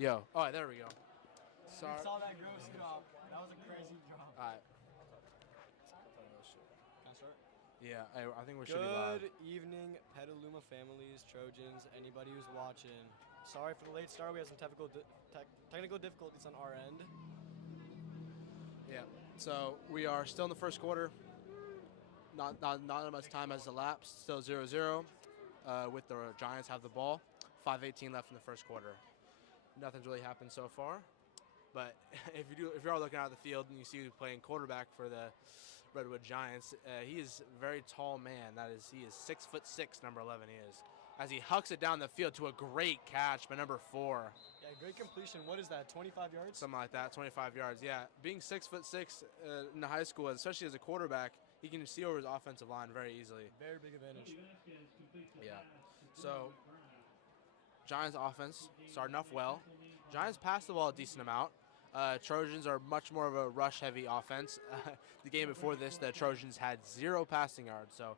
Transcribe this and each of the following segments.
Yo. All right, there we go. Sorry. I saw that gross drop. That was a crazy drop. All right. Can I start? Yeah, I think we should be live. Good evening, Petaluma families, Trojans, anybody who's watching. Sorry for the late start. We had some technical difficulties on our end. Yeah. So we are still in the first quarter. Not much time has elapsed. Still 0-0. With the Giants have the ball. 5:18 left in the first quarter. Nothing's really happened so far. But if you are looking out of the field and you see who's playing quarterback for the Redwood Giants, he is a very tall man. He is 6'6", number 11 he is. As he hucks it down the field to a great catch by number 4. Yeah, great completion. What is that, 25 yards? Something like that, 25 yards. Yeah, being 6'6" in high school, especially as a quarterback, he can see over his offensive line very easily. Very big advantage. Yeah. So Giants offense starting off well. Giants pass the ball a decent amount. Trojans are much more of a rush-heavy offense. The game before this, the Trojans had 0 passing yards, so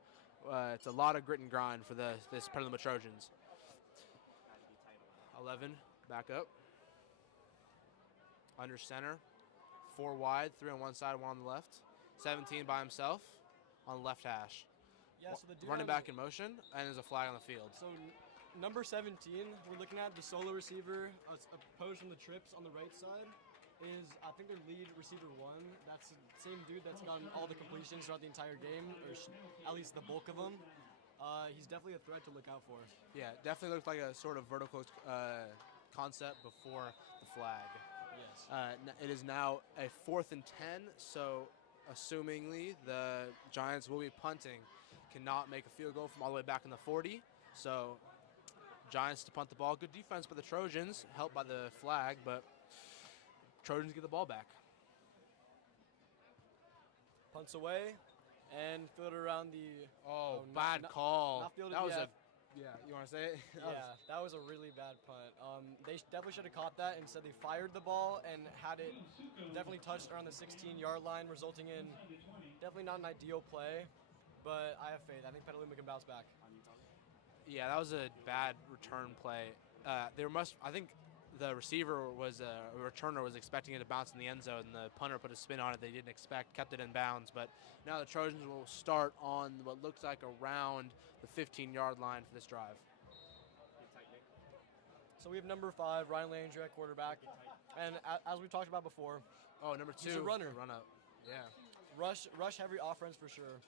it's a lot of grit and grind for this Petaluma Trojans. 11, back up. Under center, 4 wide, 3 on one side, 1 on the left. 17 by himself on the left hash. Yeah, so the dude running back in motion, and there's a flag on the field. So number 17, we're looking at the solo receiver, opposed from the trips on the right side, is I think their lead receiver 1. That's the same dude that's gotten all the completions throughout the entire game, or at least the bulk of them. He's definitely a threat to look out for. Yeah, definitely looked like a sort of vertical concept before the flag. Yes. It is now a 4th and 10, so assumingly the Giants will be punting. Cannot make a field goal from all the way back in the 40, so Giants to punt the ball. Good defense by the Trojans, helped by the flag, but Trojans get the ball back. Punts away and field around the... bad call. Not fielded, that was yeah. Yeah, you want to say it? That was a really bad punt. They definitely should have caught that. Instead, they fired the ball and had it definitely touched around the 16-yard line, resulting in definitely not an ideal play. But I have faith. I think Petaluma can bounce back. Yeah, that was a bad return play. I think the receiver returner was expecting it to bounce in the end zone, and the punter put a spin on it they didn't expect, kept it in bounds. But now the Trojans will start on what looks like around the 15-yard line for this drive. So we have number 5, Ryan Landry at quarterback. And as we talked about before, number 2. he's a runner. Run up. Yeah. Rush heavy offense for sure.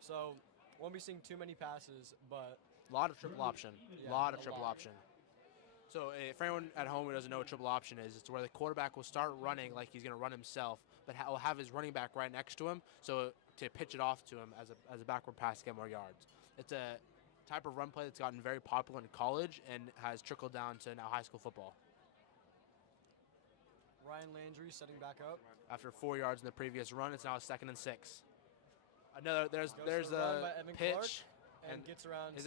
So won't be seeing too many passes, but a lot of triple option. Yeah, a lot of triple option. So for anyone at home who doesn't know what triple option is, it's where the quarterback will start running like he's going to run himself, but will have his running back right next to him, so to pitch it off to him as a backward pass to get more yards. It's a type of run play that's gotten very popular in college and has trickled down to now high school football. Ryan Landry setting back up. After 4 yards in the previous run, it's now a 2nd and 6. There's a pitch. Clark and gets around 5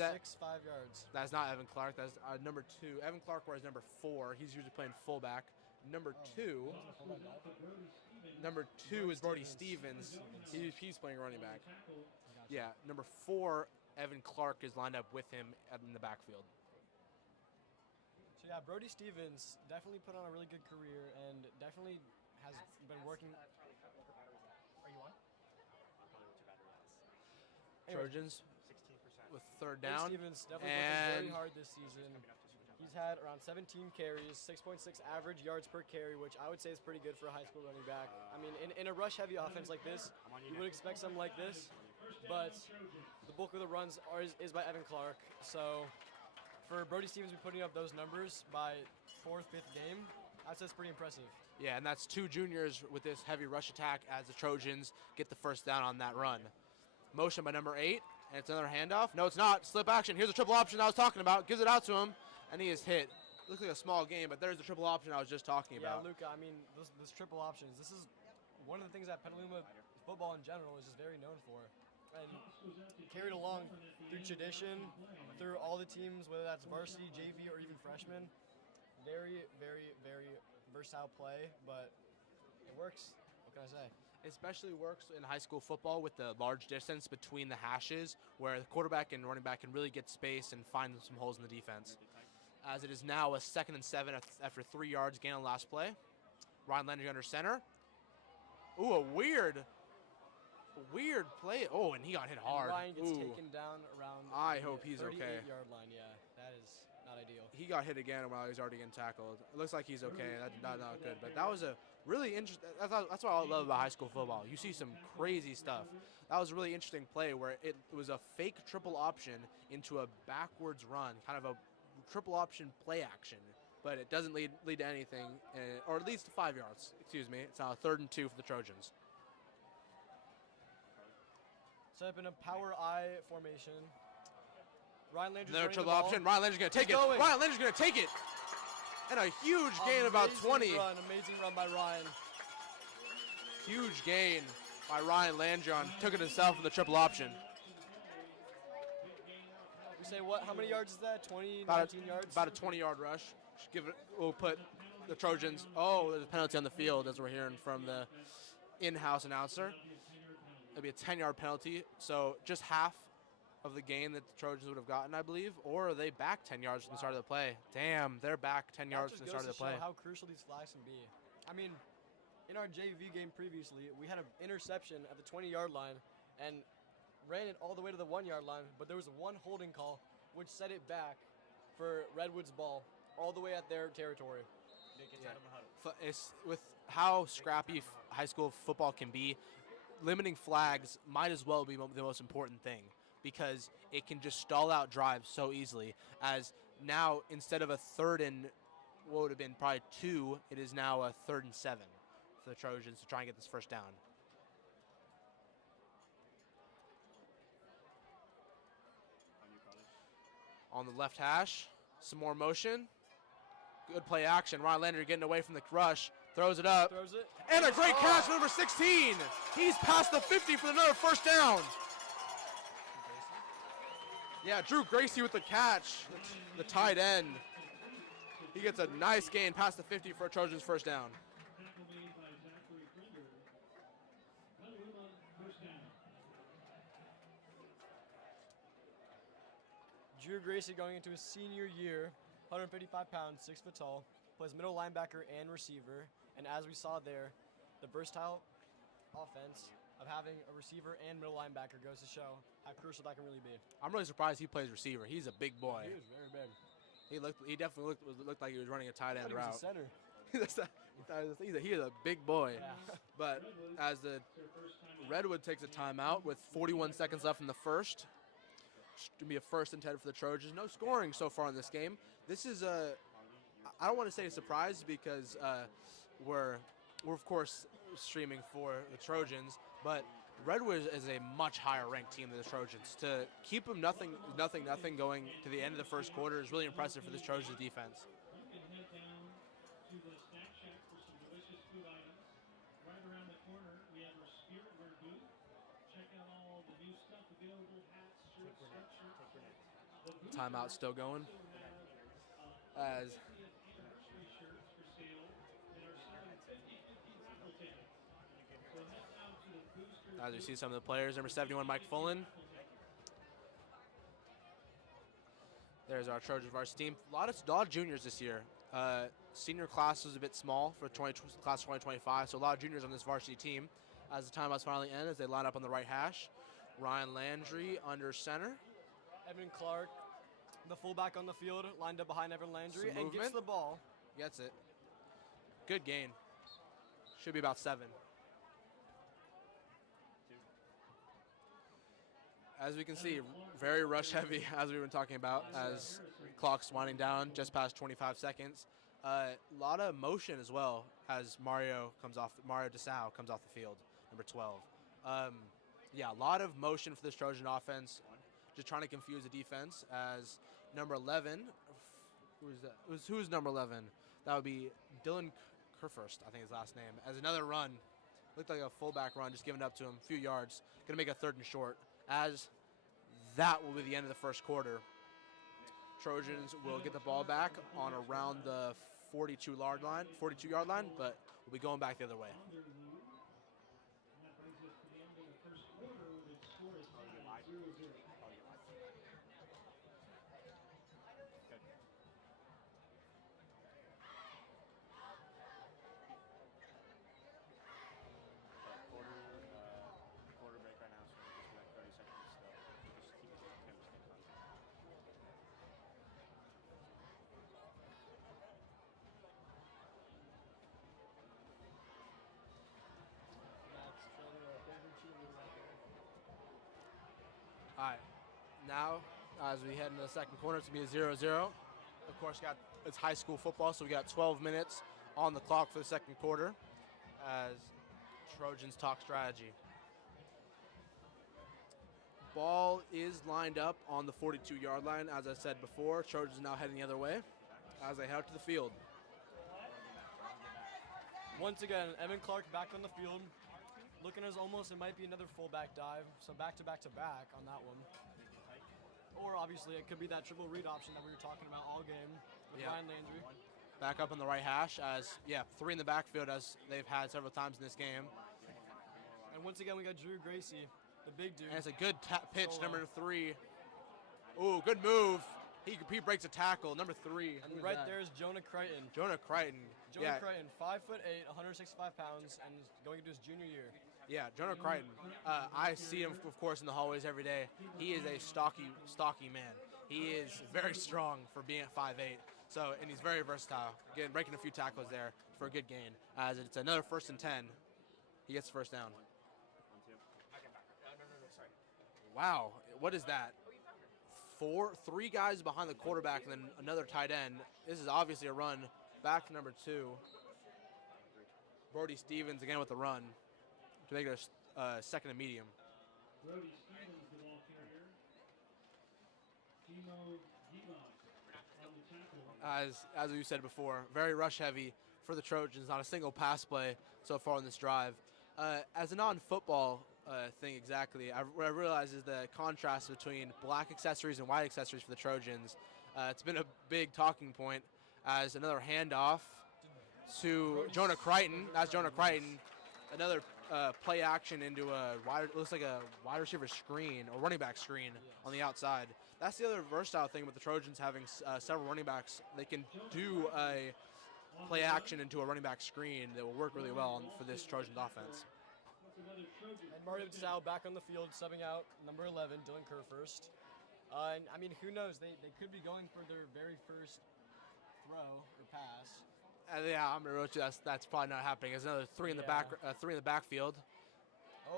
yards. That's not Evan Clark. That's number 2. Evan Clark wears number 4. He's usually playing fullback. Number 2 is Brody Stevens. He's playing running back. Yeah, number 4, Evan Clark is lined up with him in the backfield. So yeah, Brody Stevens definitely put on a really good career and definitely has been working. Are you on? Trojans with 3rd down. Stevens definitely working very hard this season. He's had around 17 carries, 6.6 average yards per carry, which I would say is pretty good for a high school running back. I mean, in a rush-heavy offense like this, you would expect something like this, but the bulk of the runs is by Evan Clark. So for Brody Stevens to be putting up those numbers by 4th, 5th game, I'd say it's pretty impressive. Yeah, and that's 2 juniors with this heavy rush attack as the Trojans get the first down on that run. Motion by number 8, and it's another handoff. No, it's not. Slip action. Here's the triple option I was talking about. Gives it out to him, and he is hit. Looks like a small game, but there's the triple option I was just talking about. Yeah, Luca, I mean, this triple options, this is one of the things that Petaluma football in general is just very known for. And carried along through tradition, through all the teams, whether that's varsity, JV, or even freshmen. Very, very, very versatile play, but it works. What can I say? Especially works in high school football with the large distance between the hashes where the quarterback and running back can really get space and find some holes in the defense. as it is now a 2nd and 7 after 3 yards gain on last play. Ryan Landry under center. Ooh, a weird play. Oh, and he got hit hard. And Ryan gets Ooh. taken down around I the hope he's okay. 38-yard line. Yeah, that is not ideal. He got hit again while he was already getting tackled. It looks like he's okay. That's not good. But that was a really interesting. That's what I love about high school football. You see some crazy stuff. That was a really interesting play where it was a fake triple option into a backwards run, kind of a triple option play action. But it doesn't lead to anything, or it leads to 5 yards. Excuse me. It's now 3rd and 2 for the Trojans. Set up in a power I formation. Ryan Landry's Another running triple the ball. option. Ryan Landry's going to take it. Going. Ryan Landry's going to take it. And a huge gain, about 20. Amazing run by Ryan. Huge gain by Ryan Landry. Took it himself in the triple option. We say what? How many yards is that? 19 yards? About a 20-yard rush. We'll put the Trojans. Oh, there's a penalty on the field, as we're hearing from the in-house announcer. It'll be a 10-yard penalty. So just half of the gain that the Trojans would have gotten, I believe. Or are they back 10 yards from the start of the play? Damn, they're back 10 yards from the start of the play. How crucial these flags can be. I mean, in our JV game previously, we had an interception at the 20-yard line and ran it all the way to the 1-yard line, but there was one holding call which set it back for Redwood's ball all the way at their territory. It's with how scrappy high school football can be, limiting flags might as well be the most important thing, because it can just stall out drives so easily. As now, instead of a 3rd and what would have been probably 2, it is now a 3rd and 7 for the Trojans to try and get this first down. On the left hash, some more motion. Good play action. Ryan Landry getting away from the rush. Throws it up. Throws it. And a great catch from number 16. He's past the 50 for another first down. Yeah, Drew Gracie with the catch. The tight end. He gets a nice gain past the 50 for a Trojans first down. Drew Gracie going into his senior year, 155 pounds, 6 foot tall, plays middle linebacker and receiver. And as we saw there, the versatile offense of having a receiver and middle linebacker goes to show how crucial that can really be. I'm really surprised he plays receiver. He's a big boy. He is very big. He definitely looked like he was running a tight end route. He was a center. He is a big boy. Yeah. But as the Redwood takes a timeout with 41 seconds left in the first, it's going to be a 1st and 10 for the Trojans. No scoring so far in this game. This is I don't want to say a surprise, because we're of course streaming for the Trojans, but Redwood is a much higher ranked team than the Trojans. To keep them nothing going to the end of the first quarter is really impressive for this Trojans defense. Timeout still going. As we see some of the players, number 71, Mike Fullen. There's our Trojan varsity team. A lot of juniors this year. Senior class was a bit small for class 2025, so a lot of juniors on this varsity team. As the timeouts finally end, as they line up on the right hash, Ryan Landry under center. Evan Clark, the fullback on the field, lined up behind Evan Landry and gets the ball. Gets it. Good gain. Should be about 7. As we can see, very rush heavy, as we've been talking about, as clock's winding down, just past 25 seconds. A lot of motion as well, as Mario DeSau comes off the field, number 12. Yeah, a lot of motion for this Trojan offense, just trying to confuse the defense, as number 11, who's number 11? That would be Dylan Kerfurst, I think his last name, as another run. Looked like a fullback run, just giving it up to him, a few yards. Going to make a 3rd and short. As that will be the end of the first quarter. Trojans will get the ball back on around the 42-yard line, but we'll be going back the other way. now, as we head into the second quarter, it's going to be a 0-0. Of course, it's high school football, so we got 12 minutes on the clock for the second quarter as Trojans talk strategy. Ball is lined up on the 42-yard line. As I said before, Trojans now heading the other way as they head out to the field. Once again, Evan Clark back on the field. Looking as almost it might be another fullback dive. So back to back to back on that one. Or obviously it could be that triple read option that we were talking about all game with Ryan Landry. Back up on the right hash as, 3 in the backfield as they've had several times in this game. And once again, we got Drew Gracie, the big dude. And it's a good pitch, number 3. Ooh, good move. He breaks a tackle, number 3. And right there is Jonah Crichton. Jonah Crichton, 5'8", 165 pounds, and is going into his junior year. Yeah, Jonah Crichton. I see him, of course, in the hallways every day. He is a stocky man. He is very strong for being at 5'8". So, and he's very versatile. Again, breaking a few tackles there for a good gain. As it's another 1st and 10. He gets the first down. Wow, what is that? 3 guys behind the quarterback and then another tight end. This is obviously a run. Back to number 2. Brody Stevens again with the run to make it a 2nd and medium. Brody Stevens, the ball carrier. Timo Devon on the tackle. As we said before, very rush heavy for the Trojans. Not a single pass play so far in this drive. As a non-football thing exactly, what I realize is the contrast between black accessories and white accessories for the Trojans. It's been a big talking point as another handoff to Jonah Crichton. That's Jonah Crichton. Another play action into looks like a wide receiver screen or running back screen on the outside. That's the other versatile thing with the Trojans having several running backs. They can do a play action into a running back screen that will work really well for this Trojans offense. And Mario Tsao back on the field, subbing out number 11, Dylan Kerfurst. And I mean, who knows? They could be going for their very first throw or pass. I'm gonna roach you. That's probably not happening. There's another 3 in the back, 3 in the backfield.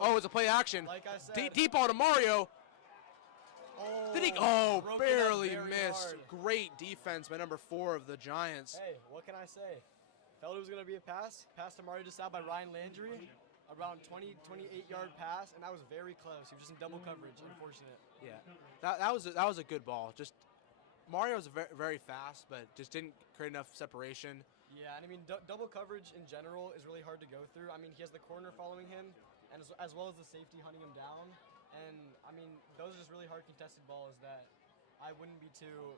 It's a play action. Like I said, deep ball to Mario. Did he? Barely missed. Hard. Great defense by number 4 of the Giants. Hey, what can I say? Felt it was gonna be a pass. Pass to Mario Tsao by Ryan Landry. Around 28-yard pass, and that was very close. He was just in double coverage. Unfortunate. Yeah, that was a good ball. Just Mario's very, very fast, but just didn't create enough separation. Yeah, and I mean double coverage in general is really hard to go through. I mean, he has the corner following him, and as well as the safety hunting him down. And I mean, those are just really hard contested balls that I wouldn't be too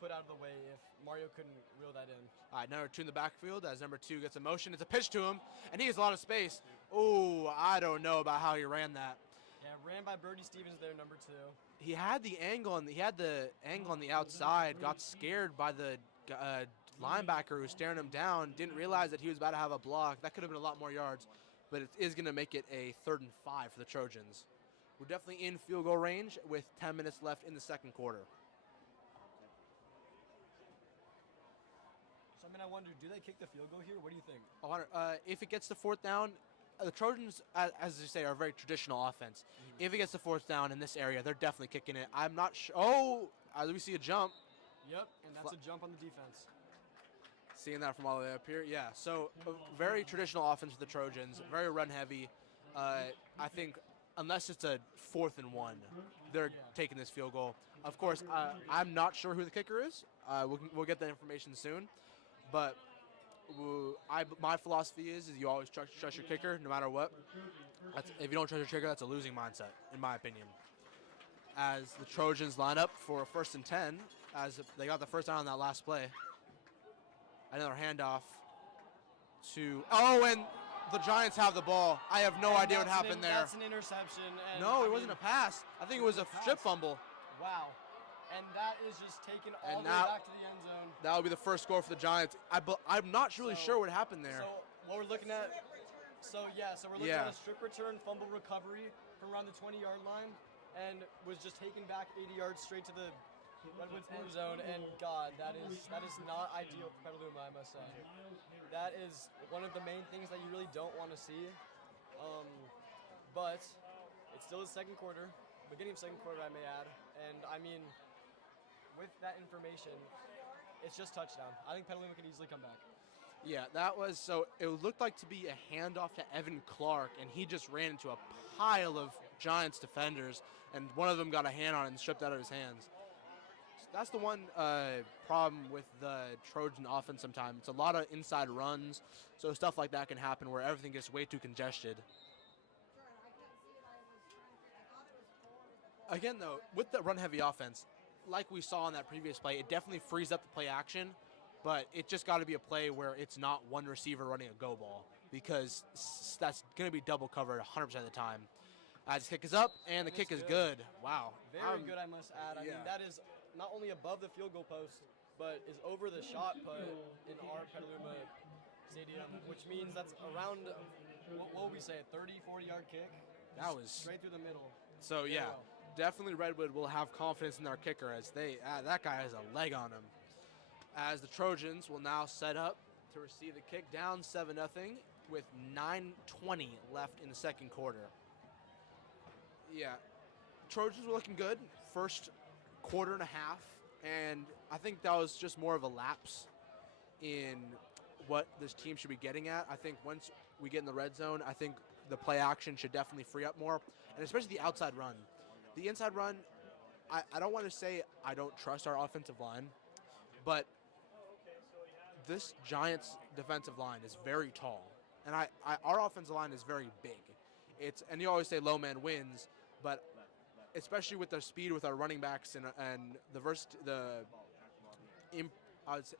put out of the way if Mario couldn't reel that in. All right, number 2 in the backfield as number 2 gets a motion. It's a pitch to him, and he has a lot of space. Oh, I don't know about how he ran that. Yeah, ran by Brody Stevens there, number 2. He had the angle on the outside. Got scared by the linebacker who was staring him down. Didn't realize that he was about to have a block. That could have been a lot more yards, but it is going to make it a 3rd and 5 for the Trojans. We're definitely in field goal range with 10 minutes left in the second quarter. So, I mean, I wonder, do they kick the field goal here? What do you think? If it gets to 4th down, the Trojans, as you say, are a very traditional offense. Mm-hmm. If it gets to 4th down in this area, they're definitely kicking it. I'm not sure. We see a jump. Yep, and that's a jump on the defense. Seeing that from all the way up here. Yeah, so a very traditional offense for the Trojans, very run-heavy. I think unless it's a 4th and 1, they're taking this field goal. Of course, I'm not sure who the kicker is. We'll get that information soon. But my philosophy is you always trust your kicker no matter what. If you don't trust your kicker, that's a losing mindset, in my opinion. As the Trojans line up for a 1st and 10, as they got the first down on that last play. Another handoff to and the Giants have the ball. I have no idea what happened there. That's an interception. And no, it wasn't a pass. I think it was a strip fumble. Wow. And that is just taken all the way back to the end zone. That would be the first score for the Giants. I'm not really sure what happened there. So what we're looking at, we're looking at a strip return, fumble recovery from around the 20-yard line, and was just taken back 80 yards straight to the Redwoods end zone. And God, that is not ideal for Petaluma, I must say. That is one of the main things that you really don't want to see. But it's still the second quarter, beginning of second quarter, I may add. And, I mean, with that information, it's just touchdown. I think Petaluma can easily come back. Yeah, that was so. It looked like to be a handoff to Evan Clark, and he just ran into a pile of Giants defenders, and one of them got a hand on it and stripped out of his hands. So that's the one problem with the Trojan offense sometimes. It's a lot of inside runs, so stuff like that can happen where everything gets way too congested. Again, though, with the run-heavy offense, like we saw in that previous play, it definitely frees up the play action, but it just got to be a play where it's not one receiver running a go ball because that's going to be double covered 100% of the time. As the kick is up, and the kick is good. Wow. Very good, I must add. I mean, that is not only above the field goal post, but is over the shot put in our Petaluma Stadium, which means that's around, what will we say, a 30, 40-yard kick? That was straight through the middle. So, yeah, definitely Redwood will have confidence in their kicker as that guy has a leg on him. As the Trojans will now set up to receive the kick down 7-0 with 9:20 left in the second quarter. Yeah, Trojans were looking good first quarter and a half, and I think that was just more of a lapse in what this team should be getting at. I think once we get in the red zone, I think the play action should definitely free up more, and especially the outside run. The inside run, I don't want to say I don't trust our offensive line, but this Giants defensive line is very tall, and our offensive line is very big. And you always say low man wins, but especially with their speed with our running backs and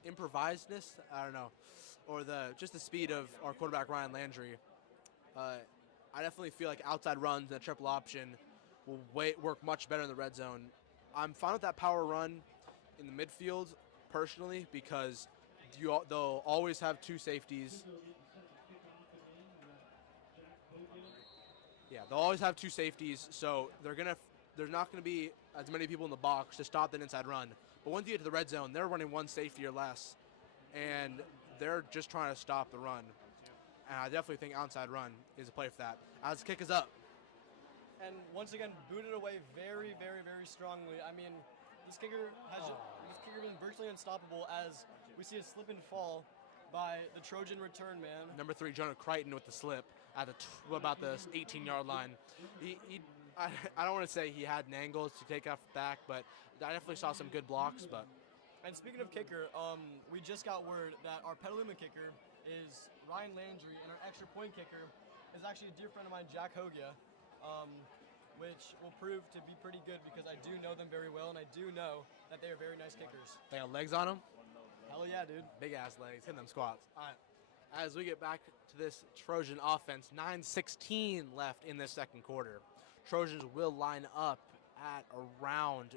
improvisedness, I don't know, or just the speed of our quarterback Ryan Landry. I definitely feel like outside runs and a triple option will work much better in the red zone. I'm fine with that power run in the midfield personally because they'll always have two safeties. Yeah, they'll always have two safeties, so there's not going to be as many people in the box to stop that inside run. But once you get to the red zone, they're running one safety or less, and they're just trying to stop the run. And I definitely think outside run is a play for that. As the kick is up. And once again, booted away very, very, very strongly. I mean, this kicker has been virtually unstoppable as we see a slip and fall by the Trojan return man. Number 3, Jonah Crichton with the slip at about the 18-yard line. I don't want to say he had an angle to take off back, but I definitely saw some good blocks. And speaking of kicker, we just got word that our Petaluma kicker is Ryan Landry, and our extra point kicker is actually a dear friend of mine, Jack Hogia, which will prove to be pretty good because I do know them very well, and I do know that they are very nice kickers. They got legs on them? Hell yeah, dude. Big-ass legs, hitting them squats. All right. As we get back to this Trojan offense, 9:16 left in this second quarter. Trojans will line up at around,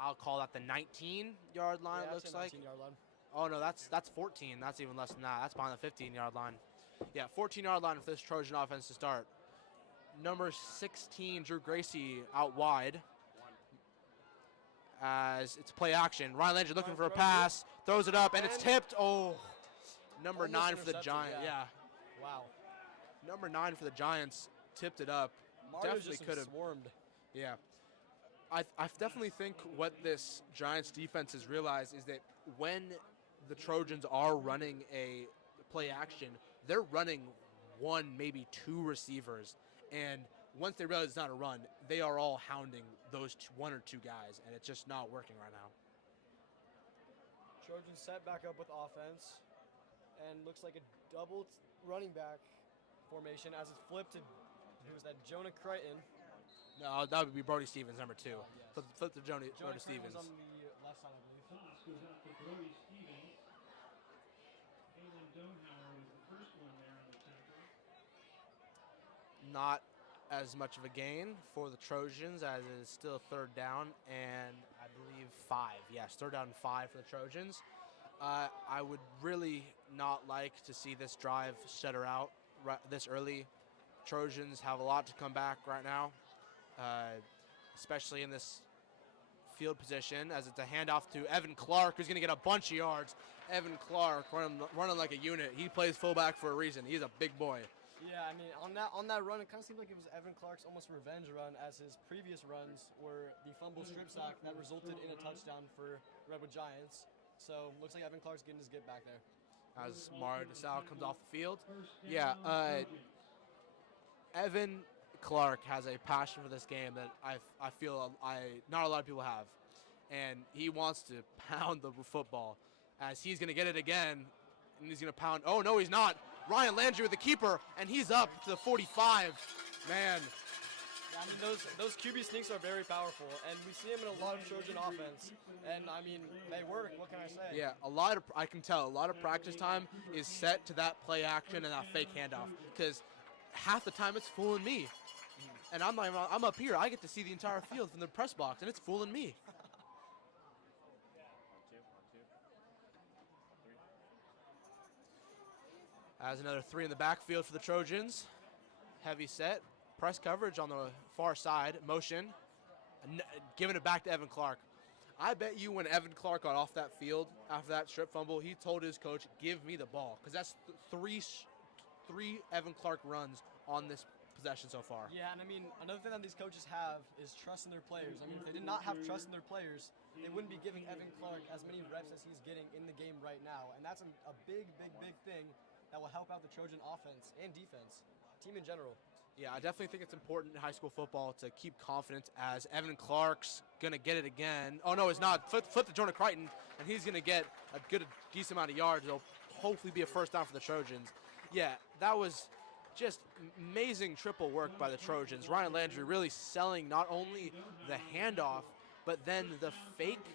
I'll call that the 19-yard line, it looks like. 19-yard line. Oh, no, that's 14. That's even less than that. That's behind the 15-yard line. Yeah, 14-yard line for this Trojan offense to start. Number 16, Drew Gracie out wide. As it's play action. Ryan Landry looking for a pass. Throws it up, and it's tipped. Oh, number 9 for the Giants. Yeah. Wow. Number 9 for the Giants tipped it up. Definitely could have swarmed. Yeah. I definitely think what this Giants defense has realized is that when the Trojans are running a play action, they're running one, maybe two receivers. And once they realize it's not a run, they are all hounding those one or two guys, and it's just not working right now. Trojans set back up with offense, and looks like a double running back formation as it's flipped to, who's that, Jonah Crichton. No, that would be Brody Stevens, number 2. Yes. Flip to Brody Stevens. On the left side, I believe. Goes out to Brody Stevens. Alan Domhauer was the first one there on the tackle. Not as much of a gain for the Trojans as it is still third down and I believe 5. Yes, third down and 5 for the Trojans. I would really not like to see this drive stutter out this early. Trojans have a lot to come back right now, especially in this field position as it's a handoff to Evan Clark, who's going to get a bunch of yards. Evan Clark running like a unit. He plays fullback for a reason. He's a big boy. He Yeah, I mean, on that run, it kind of seemed like it was Evan Clark's almost revenge run, as his previous runs were the fumble strip sack that resulted in a touchdown for Redwood Giants. So looks like Evan Clark's getting his get back there. As Mario DeSalle comes off the field. Yeah, Evan Clark has a passion for this game that I feel not a lot of people have. And he wants to pound the football, as he's going to get it again, and he's going to pound. Oh, no, he's not. Ryan Landry with the keeper, and he's up to the 45. Man. Yeah, I mean, those QB sneaks are very powerful, and we see them in a lot of Trojan offense. And, I mean, they work. What can I say? Yeah, I can tell a lot of practice time is set to that play action and that fake handoff, because half the time it's fooling me. And I'm up here. I get to see the entire field from the press box, and it's fooling me. As another 3 in the backfield for the Trojans. Heavy set. Press coverage on the far side. Motion. Giving it back to Evan Clark. I bet you when Evan Clark got off that field after that strip fumble, he told his coach, give me the ball. Because that's three Evan Clark runs on this possession so far. Yeah, and I mean, another thing that these coaches have is trust in their players. I mean, if they did not have trust in their players, they wouldn't be giving Evan Clark as many reps as he's getting in the game right now. And that's a big thing that will help out the Trojan offense and defense, team in general. Yeah, I definitely think it's important in high school football to keep confidence, as Evan Clark's going to get it again. Oh, no, it's not. Flip to Jonah Crichton, and he's going to get a decent amount of yards. It'll hopefully be a first down for the Trojans. Yeah, that was just amazing triple work by the Trojans. Ryan Landry really selling not only the handoff, but then the fake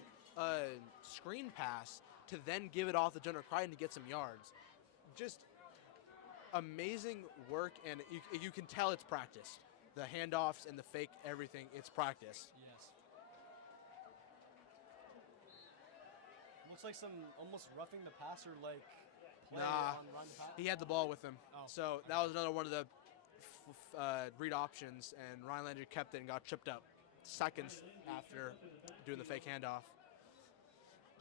screen pass to then give it off to Jonah Crichton to get some yards. Just amazing work, and you can tell it's practiced. The handoffs and the fake everything, it's practice. Yes. Looks like some almost roughing the passer like play on run pass. He had the ball with him. Oh. So that was another one of the read options, and Ryan Landry kept it and got tripped up seconds after doing the fake handoff.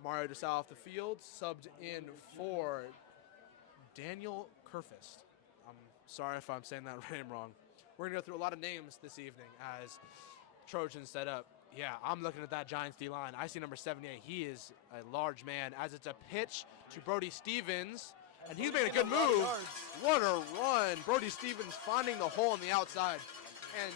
Mario DeSalle off the field, subbed in for Daniel Kerfist. I'm sorry if I'm saying that name wrong. We're going to go through a lot of names this evening as Trojans set up. Yeah, I'm looking at that Giants D-line. I see number 78. He is a large man, as it's a pitch to Brody Stevens, and he's made a good move. What a run. Brody Stevens finding the hole on the outside. And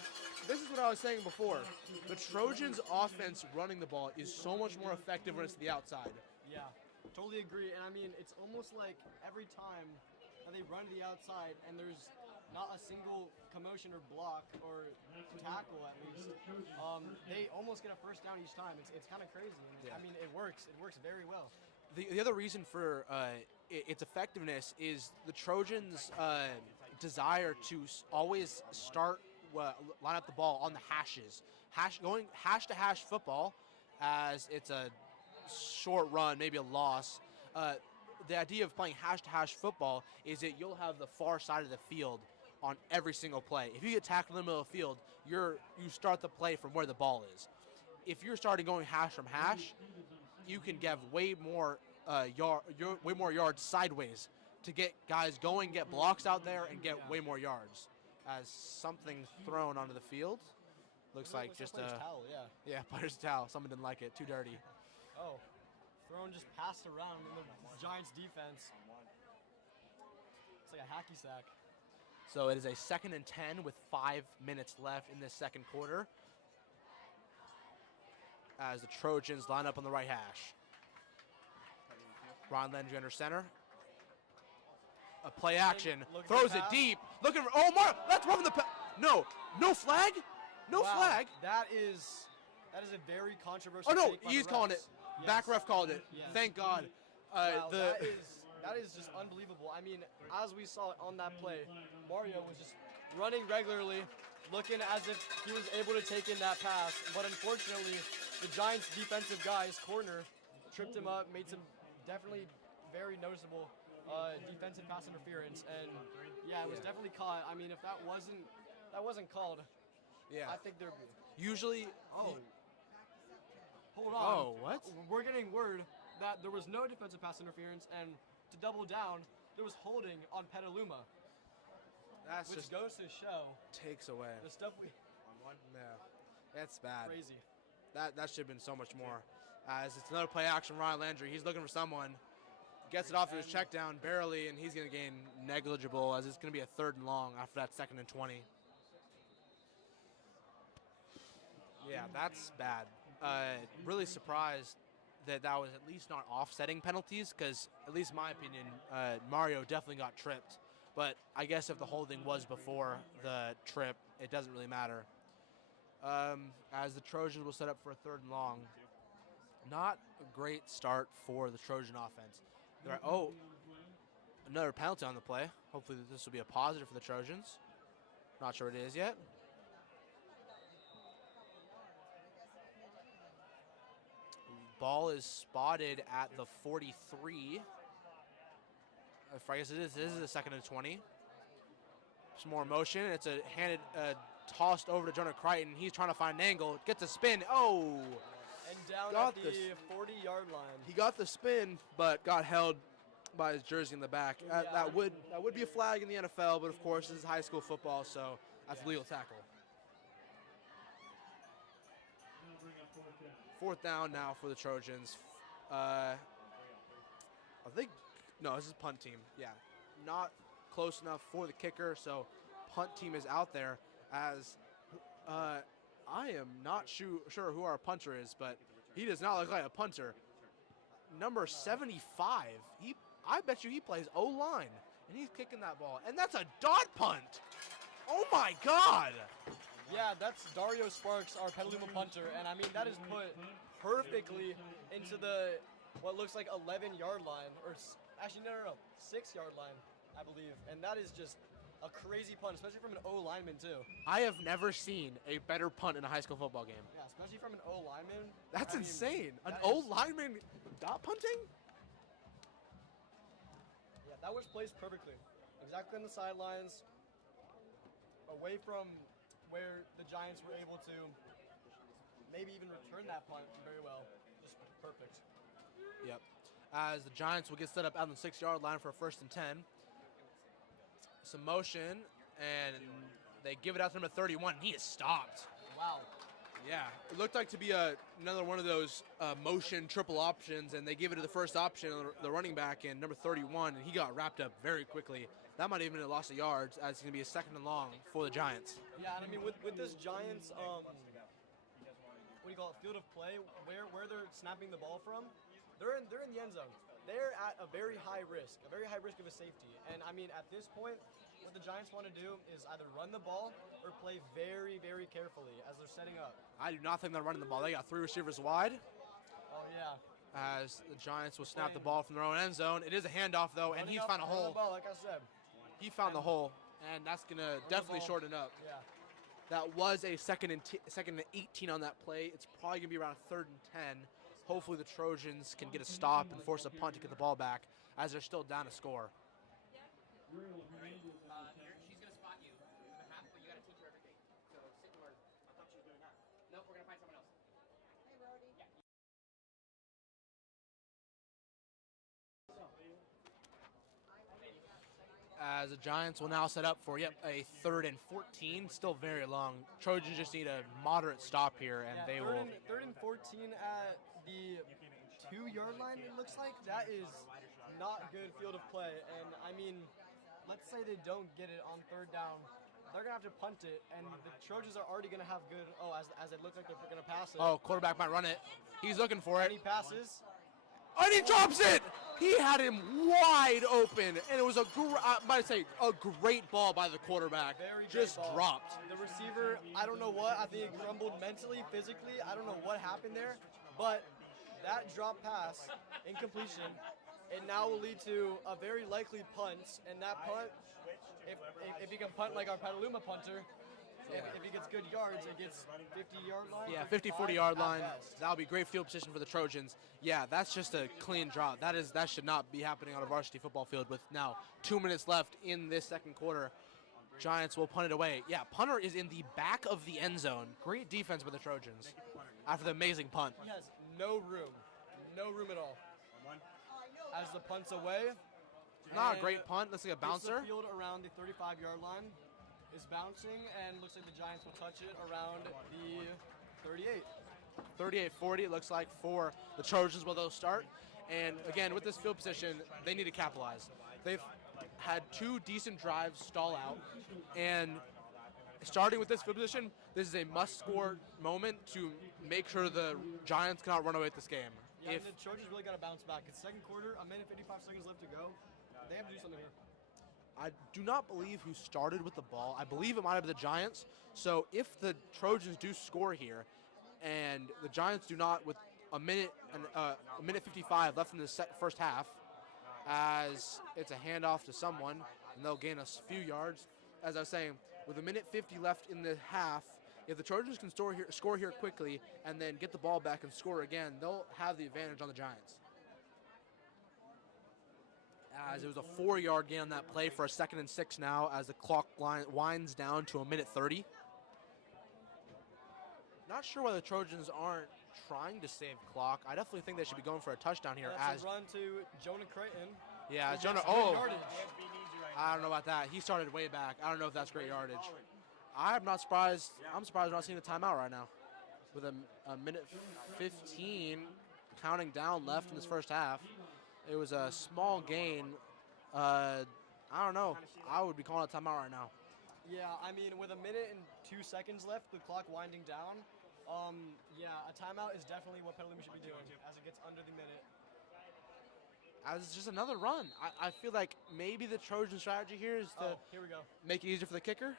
this is what I was saying before. The Trojans' offense running the ball is so much more effective when it's to the outside. Yeah, totally agree. And I mean, it's almost like every time that they run to the outside and there's not a single commotion or block or tackle at least, they almost get a first down each time. It's kind of crazy. And Yeah. I mean, it works. It works very well. The other reason for its effectiveness is the Trojans' desire to always line up the ball on the hashes. Going hash to hash football, as it's a short run, maybe a loss. The idea of playing hash to hash football is that you'll have the far side of the field on every single play. If you get tackled in the middle of the field, you start the play from where the ball is. If you're starting going hash from hash, you can get way more yards sideways to get guys going, get blocks out there, and get way more yards. As something thrown onto the field, looks like just a towel, yeah. player's towel. Someone didn't like it, too dirty. Oh, thrown just passed around in the Giants defense. It's like a hacky sack. So it is a 2nd and 10 with 5 minutes left in this second quarter, as the Trojans line up on the right hash. Ron Landry under center. A play action, throws it deep, looking for, that's roughing the no flag? No flag? That is a very controversial Oh no, take by he's the calling refs. it. Yes. Back ref called it. Yes. Thank God. Wow, that is just unbelievable. I mean, as we saw on that play, Mario was just running regularly, looking as if he was able to take in that pass, but unfortunately, the Giants' defensive guy, his corner, tripped him up, made some definitely very noticeable defensive pass interference, and yeah, it was definitely caught. I mean, if that wasn't called, I think they're usually. Hold on. Oh, what? We're getting word that there was no defensive pass interference, and to double down, there was holding on Petaluma. That's which just goes to show takes away. the stuff we Yeah, that's bad. crazy. That should have been so much more. As it's another play action, Ryan Landry. He's looking for someone. Gets it off to his check down barely, and he's going to gain negligible as it's going to be a 3rd and long after that 2nd and 20. Yeah, that's bad. Really surprised that was at least not offsetting penalties because, at least in my opinion, Mario definitely got tripped. But I guess if the holding was before the trip, it doesn't really matter. As the Trojans will set up for a 3rd and long. Not a great start for the Trojan offense. Another penalty on the play. Hopefully this will be a positive for the Trojans. Not sure it is yet. Ball is spotted at the 43. I guess this is a 2nd and 20. Some more motion. It's a tossed over to Jonah Crichton. He's trying to find an angle. Gets a spin. Oh! And down Got at the 40-yard line. He got the spin, but got held by his jersey in the back. Yeah. That would be a flag in the NFL, but of course this is high school football, so that's a legal tackle. Now bring up 4th down. 4th down now for the Trojans. I think this is punt team. Yeah, not close enough for the kicker, so punt team is out there. As I am not sure who our punter is, but he does not look like a punter. Number 75. I bet you he plays O-line, and he's kicking that ball, and that's a dot punt. Oh my God! Yeah, that's Dario Sparks, our Petaluma punter, and I mean that is put perfectly into the what looks like 11-yard line, or actually no, 6-yard line, I believe, and that is just a crazy punt, especially from an O-lineman too. I have never seen a better punt in a high school football game. Yeah, especially from an O-lineman. That's insane. An that O-lineman dot punting? Yeah, that was placed perfectly. Exactly on the sidelines, away from where the Giants were able to maybe even return that punt very well. Just perfect. Yep. As the Giants will get set up out on the 6-yard line for a 1st and 10. Some motion, and they give it out to number 31, and he is stopped. Wow. Yeah, it looked like to be another one of those motion triple options, and they give it to the first option, the running back, and number 31, and he got wrapped up very quickly. That might even have lost of yards, as it's going to be a 2nd and long for the Giants. Yeah, and I mean, with this Giants, what do you call it, field of play, where they're snapping the ball from, they're in the end zone. They're at a very high risk of a safety. And I mean, at this point, what the Giants want to do is either run the ball or play very, very carefully as they're setting up. I do not think they're running the ball. They got 3 receivers wide. Oh, yeah. As the Giants will snap the ball from their own end zone. It is a handoff, though, and he's found a hole. The ball, like I said. He found the hole, and that's going to definitely shorten it up. Yeah. That was a 2nd and 18 on that play. It's probably going to be around 3rd and 10. Hopefully the Trojans can get a stop and force a punt to get the ball back as they're still down a score. She's going to spot you in the half, but you got to teach her everything. So sit and learn. I thought she was doing that. Nope, we're going to find someone else. Hey, Brody. Yeah. As the Giants will now set up for, a 3rd and 14. Still very long. Trojans just need a moderate stop here, and they will. 3rd and 14 at the 2-yard line, it looks like. That is not good field of play. And, I mean, let's say they don't get it on 3rd down. They're going to have to punt it, and the Trojans are already going to have good, as it looks like they're going to pass it. Oh, quarterback might run it. He's looking for it. And he passes. And he drops it! He had him wide open, and it was a great ball by the quarterback. Very just great ball. dropped. The receiver, I don't know what. I think it crumbled mentally, physically. I don't know what happened there, but that drop pass, incompletion, it now will lead to a very likely punt, and that punt, if he can punt like our Petaluma punter, if he gets good yards, it gets 50-yard line. Yeah, 40-yard line. Best. That'll be great field position for the Trojans. Yeah, that's just a clean drop. That should not be happening on a varsity football field with now 2 minutes left in this 2nd quarter. Giants will punt it away. Yeah, punter is in the back of the end zone. Great defense by the Trojans after the amazing punt. He has no room at all. As the punt's away, Not a And great punt. Looks like a hits bouncer. The field around the 35-yard line is bouncing, and looks like the Giants will touch it around the 38. 38-40, it looks like, for the Trojans will they'll start. And again, with this field position, they need to capitalize. They've had 2 decent drives stall out, and starting with this field position, this is a must-score moment to make sure the Giants cannot run away with this game. Yeah, If and the Trojans really got to bounce back. It's second quarter, a minute 55 seconds left to go. They have to do something here. I do not believe who started with the ball. I believe it might have been the Giants. So if the Trojans do score here, and the Giants do not, with a minute 55 left in the first half, as it's a handoff to someone, and they'll gain a few yards. As I was saying, with a minute 50 left in the half, if the Trojans can score here quickly and then get the ball back and score again, they'll have the advantage on the Giants. As it was a 4-yard gain on that play for a 2nd and 6 now, as the clock winds down to a minute 30. Not sure why the Trojans aren't trying to save clock. I definitely think they should be going for a touchdown here. That's a run to Jonah Creighton. Yeah, That's Jonah. great Oh, yardage. I don't know about that. He started way back. I don't know if that's great yardage. I'm not surprised. I'm surprised we're not seeing a timeout right now. With a minute 15 counting down left in this first half. It was a small gain. I don't know. I would be calling a timeout right now. Yeah, I mean, with a minute and 2 seconds left, the clock winding down, yeah, a timeout is definitely what Petaluma should be doing as it gets under the minute. As just another run. I feel like maybe the Trojan strategy here is to Here we go. make it easier for the kicker.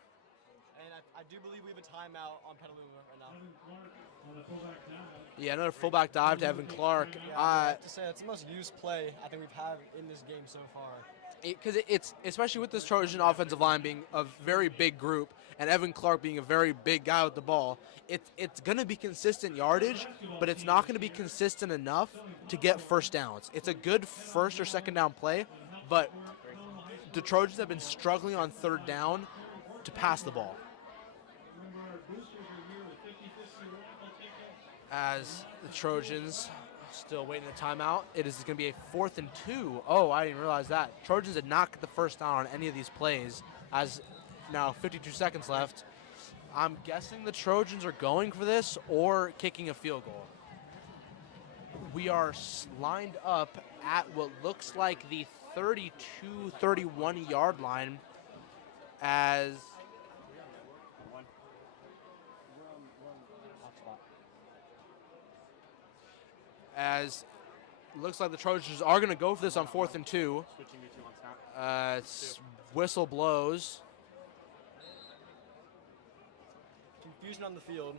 And I do believe we have a timeout on Petaluma right now. Yeah, another fullback dive to Evan Clark. Yeah, I have to say, that's the most used play I think we've had in this game so far. Because it's especially with this Trojan offensive line being a very big group and Evan Clark being a very big guy with the ball, it's going to be consistent yardage, but it's not going to be consistent enough to get first downs. It's a good first or second down play, but the Trojans have been struggling on third down to pass the ball. As the Trojans still waiting a timeout, it is going to be a 4th and 2. Oh, I didn't realize that. Trojans did not get the first down on any of these plays, as now 52 seconds left. I'm guessing the Trojans are going for this or kicking a field goal. We are lined up at what looks like the 32-31 yard line, as looks like the Trojans are going to go for this on 4th and 2. Whistle blows. Confusion on the field.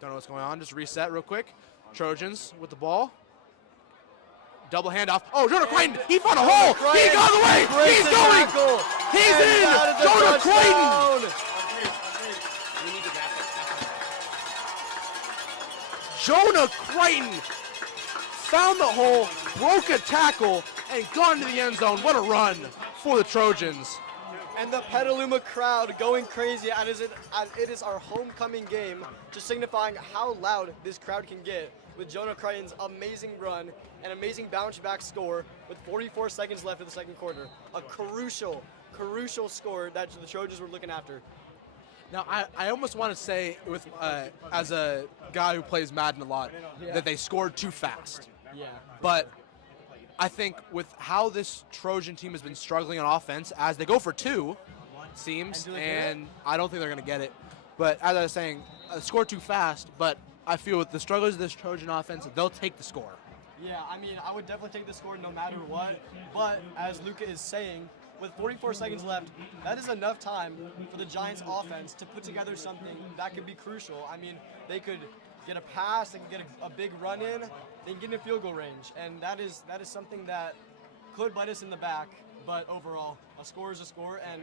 Don't know what's going on. Just reset real quick. Trojans with the ball. Double handoff. Oh, Jonah Creighton. He found a hole. He got the way. He's going. Tackle. He's in. Jonah Creighton. Jonah Creighton found the hole, broke a tackle, and gone to the end zone. What a run for the Trojans. And the Petaluma crowd going crazy as it is our homecoming game, just signifying how loud this crowd can get with Jonah Creighton's amazing run and amazing bounce back score with 44 seconds left of the second quarter. A crucial score that the Trojans were looking after. Now, I almost want to say, with as a guy who plays Madden a lot, that they scored too fast. Yeah. But I think with how this Trojan team has been struggling on offense, as they go for 2, it seems, and I don't think they're going to get it. But as I was saying, scored too fast, but I feel with the struggles of this Trojan offense, they'll take the score. Yeah, I mean, I would definitely take the score no matter what. But as Luca is saying, with 44 seconds left, that is enough time for the Giants offense to put together something that could be crucial. I mean, they could get a pass, they can get a big run in, they can get in a field goal range. And that is something that could bite us in the back. But overall, a score is a score, and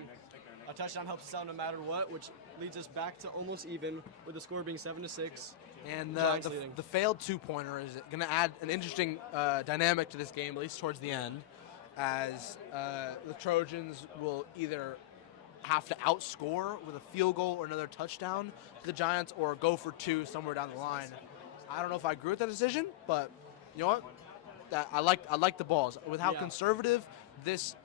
a touchdown helps us out no matter what, which leads us back to almost even, with the score being 7-6. And the failed 2-pointer is going to add an interesting dynamic to this game, at least towards the end, as the Trojans will either have to outscore with a field goal or another touchdown to the Giants, or go for 2 somewhere down the line. I don't know if I agree with that decision, but you know what? I like the balls. With how conservative this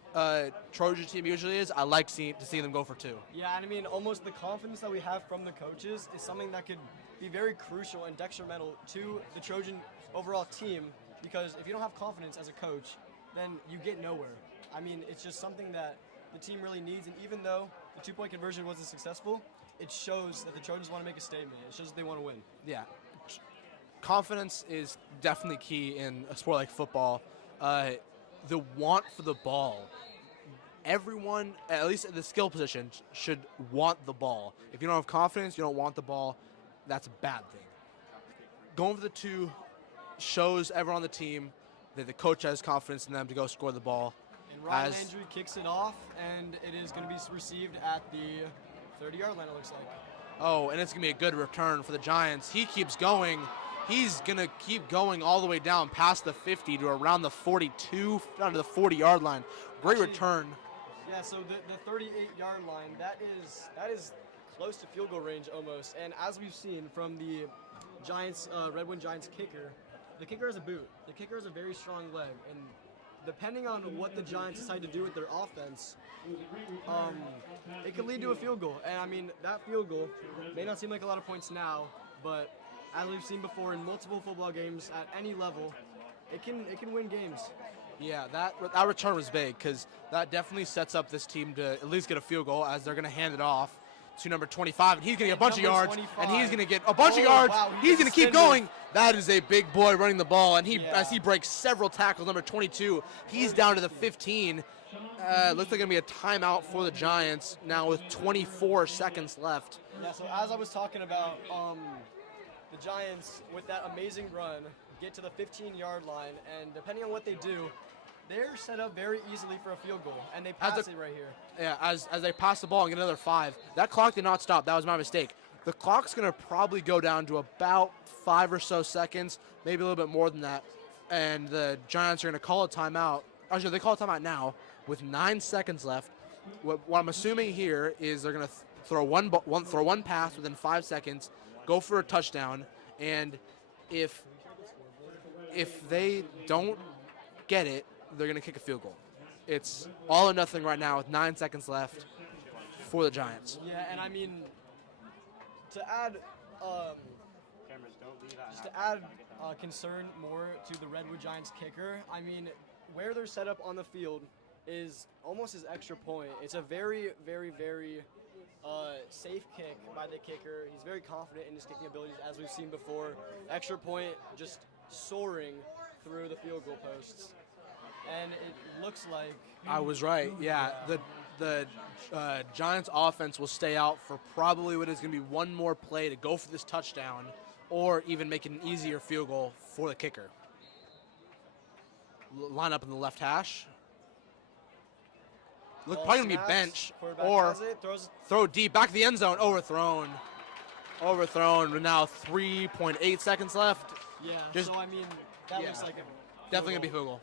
Trojan team usually is, I like to see them go for 2. Yeah, and I mean, almost the confidence that we have from the coaches is something that could be very crucial and detrimental to the Trojan overall team, because if you don't have confidence as a coach, then you get nowhere. I mean, it's just something that the team really needs, and even though the 2-point conversion wasn't successful, it shows that the Trojans want to make a statement. It shows that they want to win. Yeah. Confidence is definitely key in a sport like football. The want for the ball. Everyone, at least at the skill position, should want the ball. If you don't have confidence, you don't want the ball, that's a bad thing. Going for the 2 shows everyone on the team that the coach has confidence in them to go score the ball. And Ryan Landry kicks it off, and it is going to be received at the 30-yard line, it looks like. Oh, and it's going to be a good return for the Giants. He keeps going. He's going to keep going all the way down past the 50 to around the 42, down to the 40-yard line. Great return. Yeah, so the 38-yard line, that is close to field goal range almost. And as we've seen from the Giants, Red Wing Giants kicker, the kicker has a boot. The kicker has a very strong leg. And depending on what the Giants decide to do with their offense, it could lead to a field goal. And I mean, that field goal may not seem like a lot of points now, but as we've seen before in multiple football games at any level, it can win games. Yeah, that return was big because that definitely sets up this team to at least get a field goal, as they're going to hand it off to number 25, and he's going to get a bunch of yards, 25. and he's going to get a bunch of yards. Wow, he's going to keep going. That is a big boy running the ball, and as he breaks several tackles, number 22, he's down to the 15. Looks like going to be a timeout for the Giants now with 24 seconds left. Yeah, so as I was talking about, the Giants, with that amazing run, get to the 15-yard line, and depending on what they do, they're set up very easily for a field goal, and they pass it right here. Yeah, as they pass the ball and get another 5. That clock did not stop. That was my mistake. The clock's going to probably go down to about 5 or so seconds, maybe a little bit more than that, and the Giants are going to call a timeout. Actually, they call a timeout now with 9 seconds left. What I'm assuming here is they're going to throw one pass within 5 seconds, go for a touchdown, and if they don't get it, they're going to kick a field goal. It's all or nothing right now with 9 seconds left for the Giants. Yeah, and I mean, to add concern more to the Redwood Giants kicker, I mean, where they're set up on the field is almost his extra point. It's a very, very, very safe kick by the kicker. He's very confident in his kicking abilities, as we've seen before. Extra point just soaring through the field goal posts. And it looks like... I was right, yeah. The Giants offense will stay out for probably what is going to be one more play to go for this touchdown or even make an easier field goal for the kicker. Line up in the left hash. Look, probably going to be bench or throw deep. Back to the end zone. Overthrown. With now 3.8 seconds left. Yeah, so I mean, that looks like a definitely going to be field goal.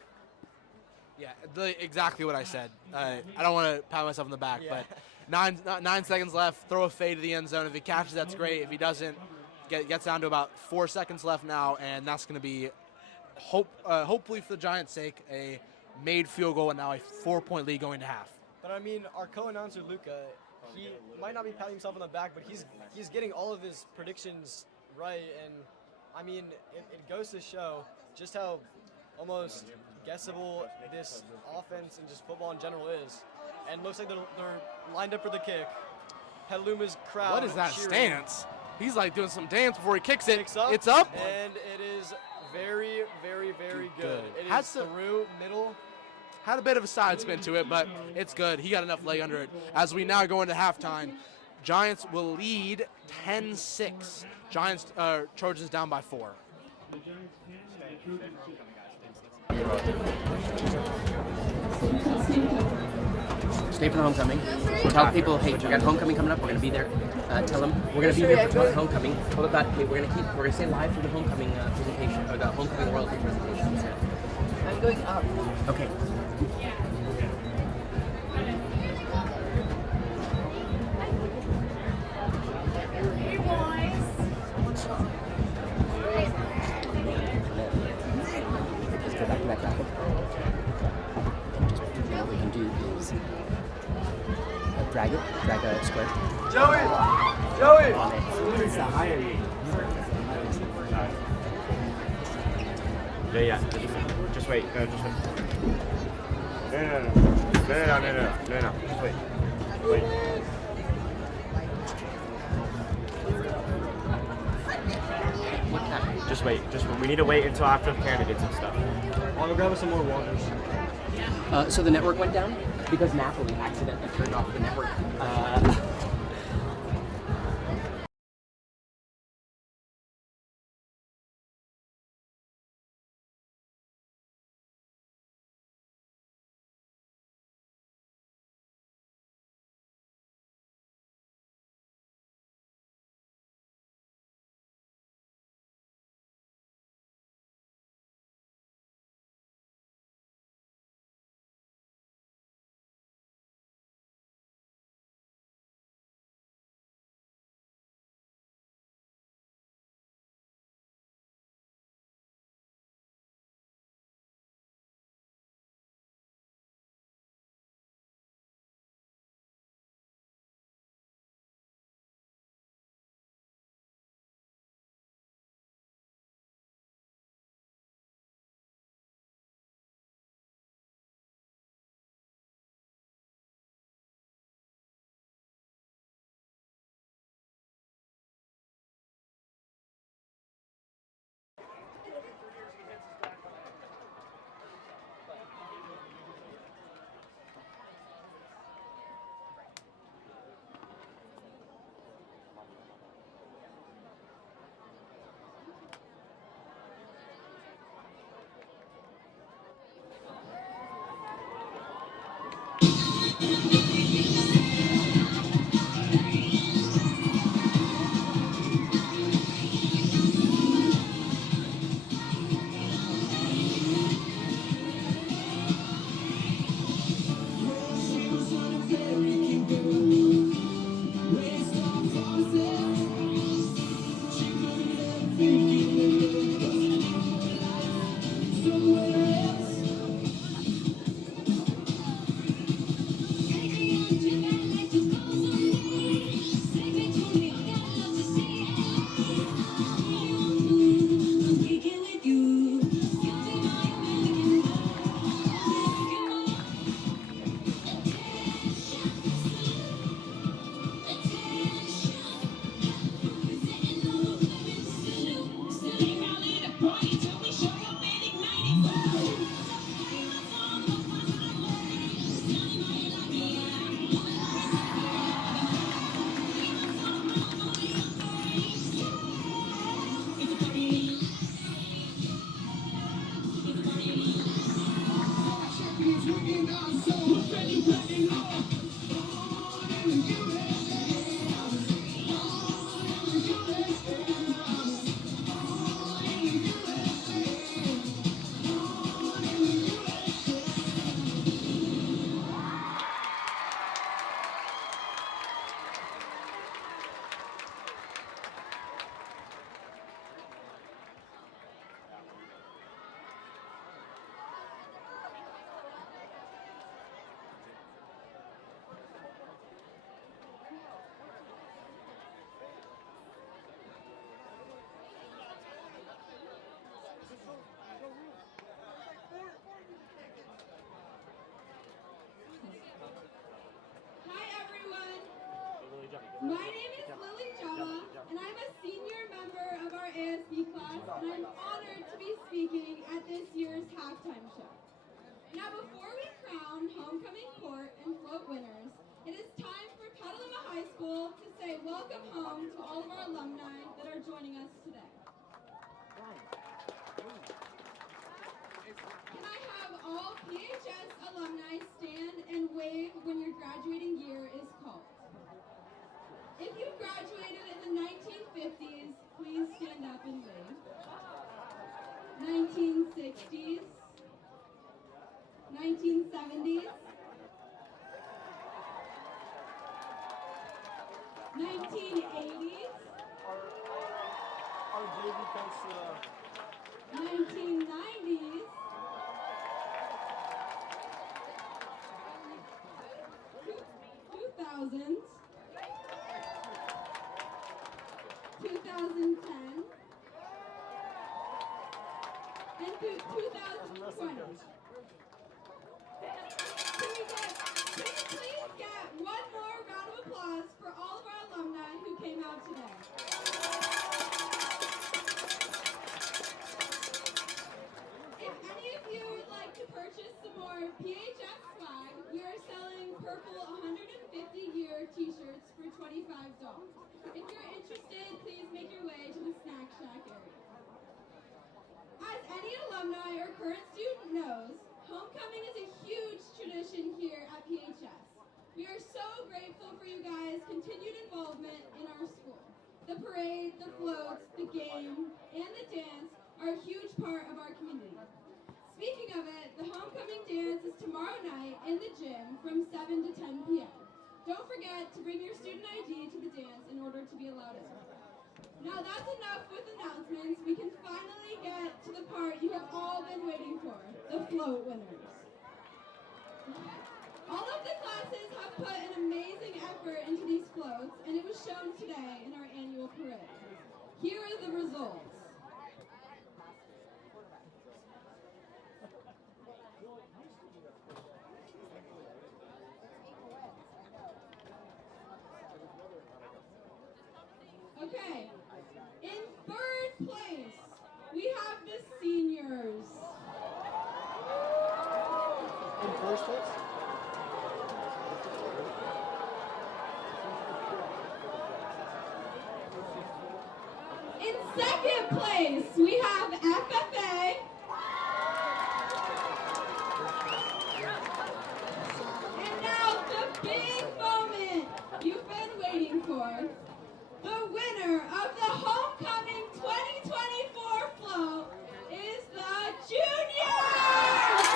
Yeah, exactly what I said. I don't want to pat myself on the back, but 9 seconds left. Throw a fade to the end zone. If he catches, that's great. If he doesn't, gets down to about 4 seconds left now, and that's going to be, hopefully for the Giants' sake, a made field goal and now a 4-point lead going to half. But I mean, our co-announcer Luca, he might not be patting himself on the back, but he's getting all of his predictions right, and I mean, it goes to show just how almost guessable this offense and just football in general is. And looks like they're lined up for the kick. Petaluma's crowd. What is that cheering. Stance? He's like doing some dance before he kicks it. Up, it's up. And it is very, very, very good. It is through middle. Had a bit of a side spin to it, but it's good. He got enough leg under it. As we now go into halftime, Giants will lead 10-6. Trojans down by 4. Stay for the homecoming. Tell people, hey, we got homecoming coming up. We're gonna be there. Tell them we're gonna be there for homecoming. Hold up that. Hey, we're gonna stay live for the homecoming presentation, or the homecoming royalty presentation. So. I'm going up. Okay. Hey boys. Let's go back to that graphic. What we can do Drag it. Drag a square. Joey! On it. Yeah. Just wait. No, just wait. No. Just wait. Wait. What happened? Just wait. We need to wait until after the candidates and stuff. I'll go grab us some more waters. So the network went down because Napoli accidentally turned off the network. My name is Lily Jama, and I'm a senior member of our ASB class, and I'm honored to be speaking at this year's halftime show. Now, before we crown homecoming court and float winners, it is time for Petaluma High School to say welcome home to all of our alumni that are joining us today. Can I have all PHS alumni stand and wave when your graduating year is called? If you graduated in the 1950s, please stand up and wave. 1960s, 1970s, 1980s, Our JV coach, 1990s, 2020. Can you please get one more round of applause for all of our alumni who came out today? If any of you would like to purchase some more PHS swag, we are selling purple 150-year t-shirts for $25. If you're interested, please make your way to the snack shack area. As any alumni or current student knows, homecoming is a huge tradition here at PHS. We are so grateful for you guys' continued involvement in our school. The parade, the floats, the game, and the dance are a huge part of our community. Speaking of it, the homecoming dance is tomorrow night in the gym from 7 to 10 p.m. Don't forget to bring your student ID to the dance in order to be allowed in. Now that's enough with announcements. We can finally get to the part you have all been waiting for, the float winners. All of the classes have put an amazing effort into these floats, and it was shown today in our annual parade. Here are the results. Okay, in third place, we have the seniors. In first place? In second place, we have FFA. And now the big moment you've been waiting for. The winner of the Homecoming 2024 float is the Juniors!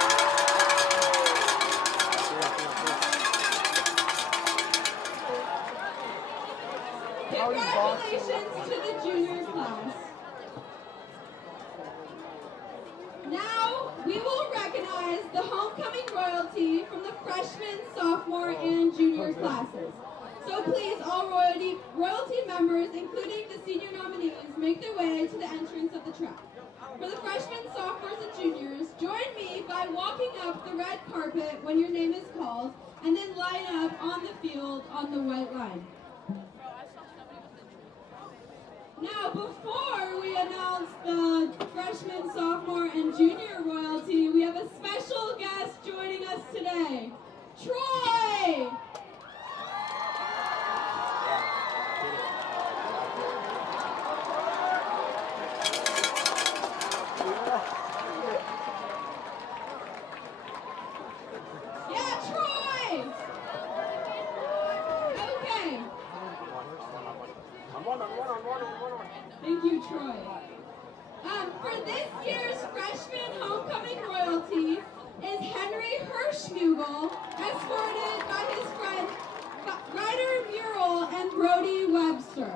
Congratulations to the junior class. Now we will recognize the homecoming royalty from the freshman, sophomore, and junior classes. So please, all royalty members, including the senior nominees, make their way to the entrance of the track. For the freshmen, sophomores, and juniors, join me by walking up the red carpet when your name is called, and then line up on the field on the white line. Now, before we announce the freshman, sophomore, and junior royalty, we have a special guest joining us today, Troy! Yeah, Troy! Okay. Thank you, Troy. For this year's freshman homecoming royalty is Henry Hirschmugel, escorted by his friend Ryder Mural and Brody Webster.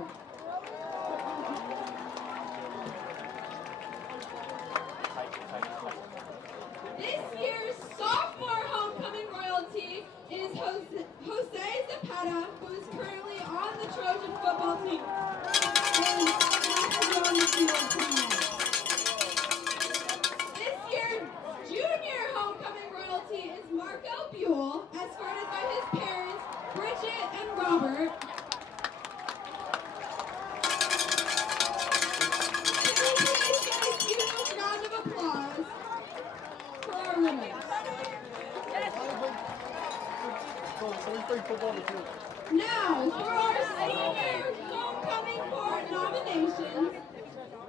This year's sophomore homecoming royalty is Jose Zapata, who is currently on the Trojan football team. And has to go on the field tonight. This year's junior homecoming royalty is Marco Buell, escorted by his parents, Bridget and Robert. Can we please get a huge round of applause for our winners? Now, for our senior homecoming court nominations,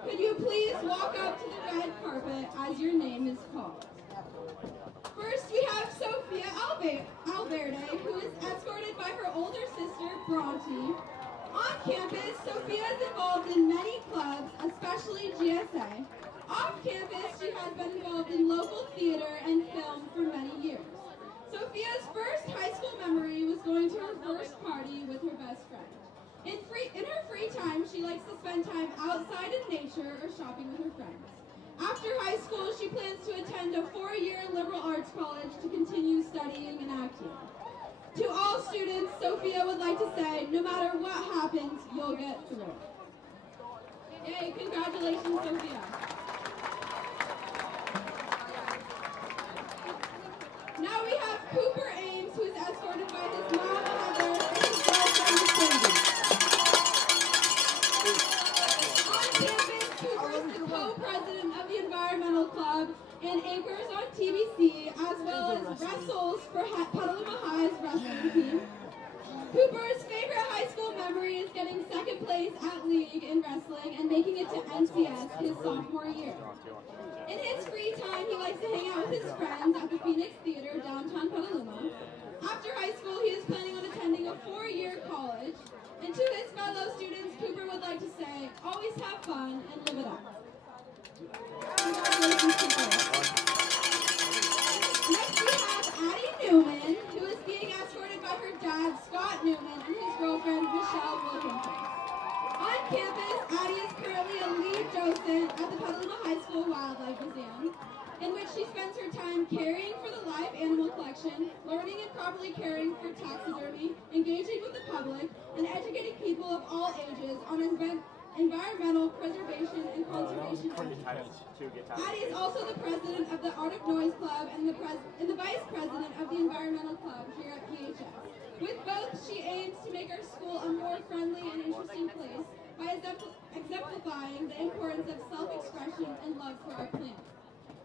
could you please walk up to the red carpet as your name is called? First, we have Sophia Alverde, who is escorted by her older sister, Bronte. On campus, Sophia is involved in many clubs, especially GSA. Off campus, she has been involved in local theater and film for many years. Sophia's first high school memory was going to her first party with her best friend. In her free time, she likes to spend time outside in nature or shopping with her friends. After high school, she plans to attend a 4-year liberal arts college to continue studying and acting. To all students, Sophia would like to say, no matter what happens, you'll get through. Yay, congratulations, Sophia. Cooper Ames, who is escorted by his mom, Heather, and his girlfriend, Cindy. On campus, Cooper is the co-president of the Environmental Club and anchors on TBC, as well as wrestles for Petaluma High's wrestling team. Cooper's favorite high school memory is getting second place at league in wrestling and making it to NCS his sophomore year. In his free time, he likes to hang out with his friends at the Phoenix Theater downtown Petaluma. After high school, he is planning on attending a 4-year college. And to his fellow students, Cooper would like to say, always have fun and live it up. Congratulations, Cooper. Next we have Addie Newman, who is being escorted by her dad, Scott Newman, and his girlfriend, Michelle Wilkinson. On campus, Addie is currently a lead docent at the Petaluma High School Wildlife Museum, in which she spends her time caring for the live animal collection, learning and properly caring for taxidermy, engaging with the public, and educating people of all ages on environmental preservation and conservation. Addie is also the president of the Art of Noise Club and the vice president of the Environmental Club here at PHS. With both, she aims to make our school a more friendly and interesting place by exemplifying the importance of self-expression and love for our planet.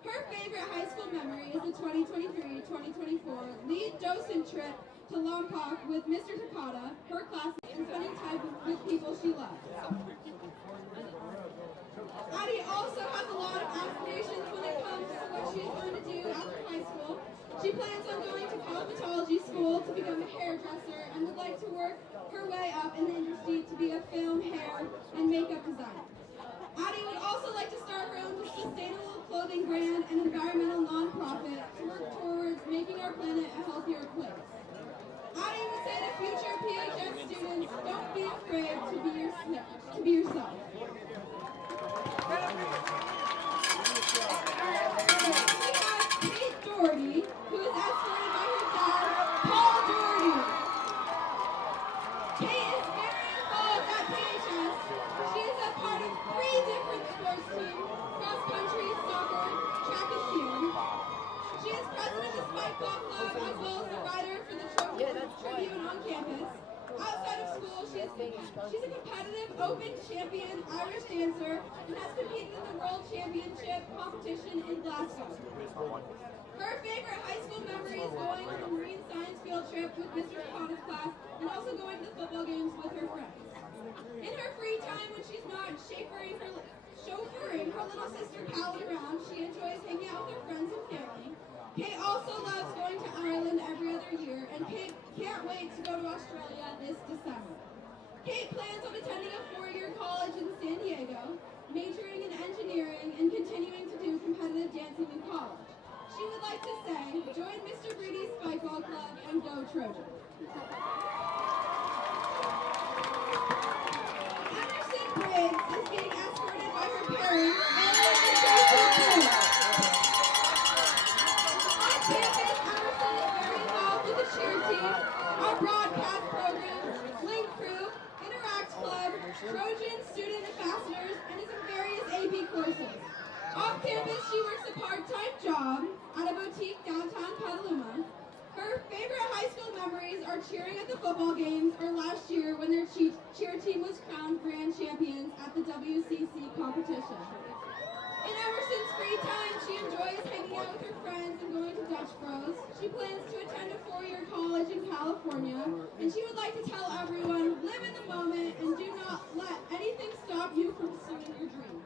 Her favorite high school memory is the 2023-2024 lead docent trip to Lompoc with Mr. Takata, her classmates, and spending time with people she loves. Addie also has a lot of aspirations when it comes to what she's going to do after high school. She plans on going to cosmetology school to become a hairdresser and would like to work her way up in the industry to be a film, hair, and makeup designer. Addie would also like to start her own sustainable clothing brand and environmental nonprofit to work towards making our planet a healthier place. Addie would say to future PHS students, don't be afraid to be yourself. We have Kate Doherty, who is escorted by her dad, Paul Doherty. Kate is very involved at PHS. She is a part of 3 different sports teams: cross country, soccer, track and field. She is president of the Spike Ball Club as well as the writer for the Trojans Tribune on campus. Outside of school, she's a competitive open champion Irish dancer and has competed in the World Championship competition in Glasgow. Her favorite high school memory is going on a marine science field trip with Mr. Takata's class and also going to the football games with her friends. In her free time, when she's not chauffeuring her little sister Callie around, she enjoys hanging out with her friends and family. Kate also loves going to Ireland every other year, and Kate can't wait to go to Australia this December. Kate plans on attending a 4-year college in San Diego, majoring in engineering, and continuing to do competitive dancing in college. She would like to say, join Mr. Breedy's Spikeball Club and go Trojans. Emerson Briggs is being escorted by her parents, Ellen and Joseph Briggs. On campus, Emerson is very involved with the cheer team, our broadcast program, Link Crew, Interact Club, Trojan student ambassadors, and is in various AP courses. Off campus, she works a part-time job at a boutique downtown Petaluma. Her favorite high school memories are cheering at the football games or last year when their cheer team was crowned grand champions at the WCC competition. In Emerson's free time, she enjoys hanging out with her friends and going to Dutch Bros. She plans to attend a 4-year college in California, and she would like to tell everyone, live in the moment and do not let anything stop you from pursuing your dreams.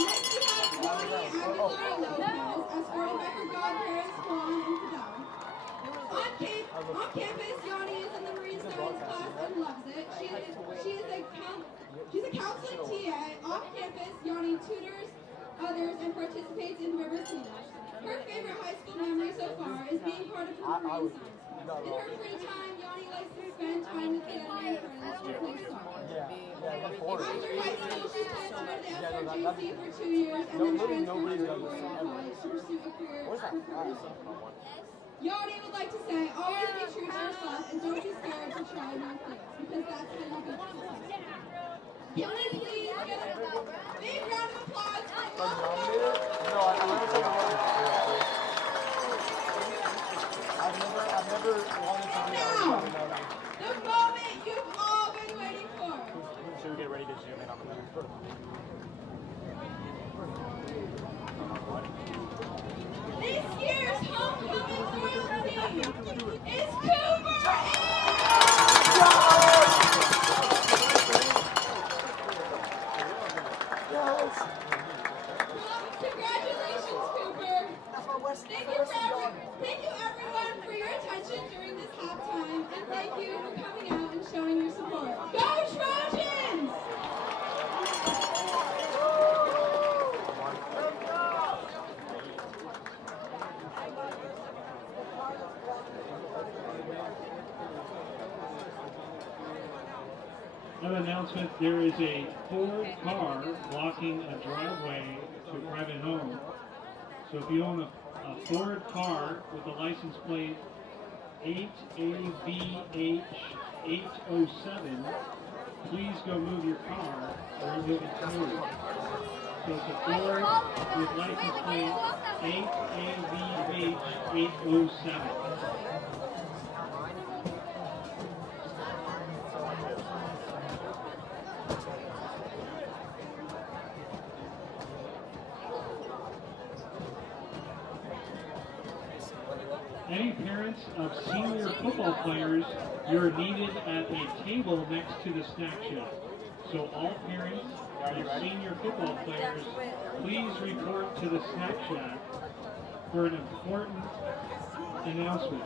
Next we have Ronnie Aguilar Lopez, escorted by her godparents Juan and Fidel. On campus, Yanni is in the marine science class and loves it. She's a counseling TA. Off campus, Yanni tutors others and participates in river cleanup. Her favorite high school memory so far is being part of the marine science. In her free time, Yanni likes to spend time with family and friends to play soccer. After high school, she plans to go to the SRJC for 2 years and then transfer to a 4-year college to pursue a career for photography. Yanni would like to say, always be true to yourself and don't be scared to try new things, because that's how you get success. Can we please get a big round of applause for Congratulations, Cooper. Thank you everyone for your attention during this halftime, and thank you for coming out and showing your support. Go Trojans! Another announcement, there is a Ford car blocking a driveway to a private home. So if you own a Ford car with a license plate 8AVH807, please go move your car or it will be towed. So it's a Ford with license plate 8AVH807. Any parents of senior football players, you're needed at a table next to the snack shack. So all parents of senior football players, please report to the snack shack for an important announcement.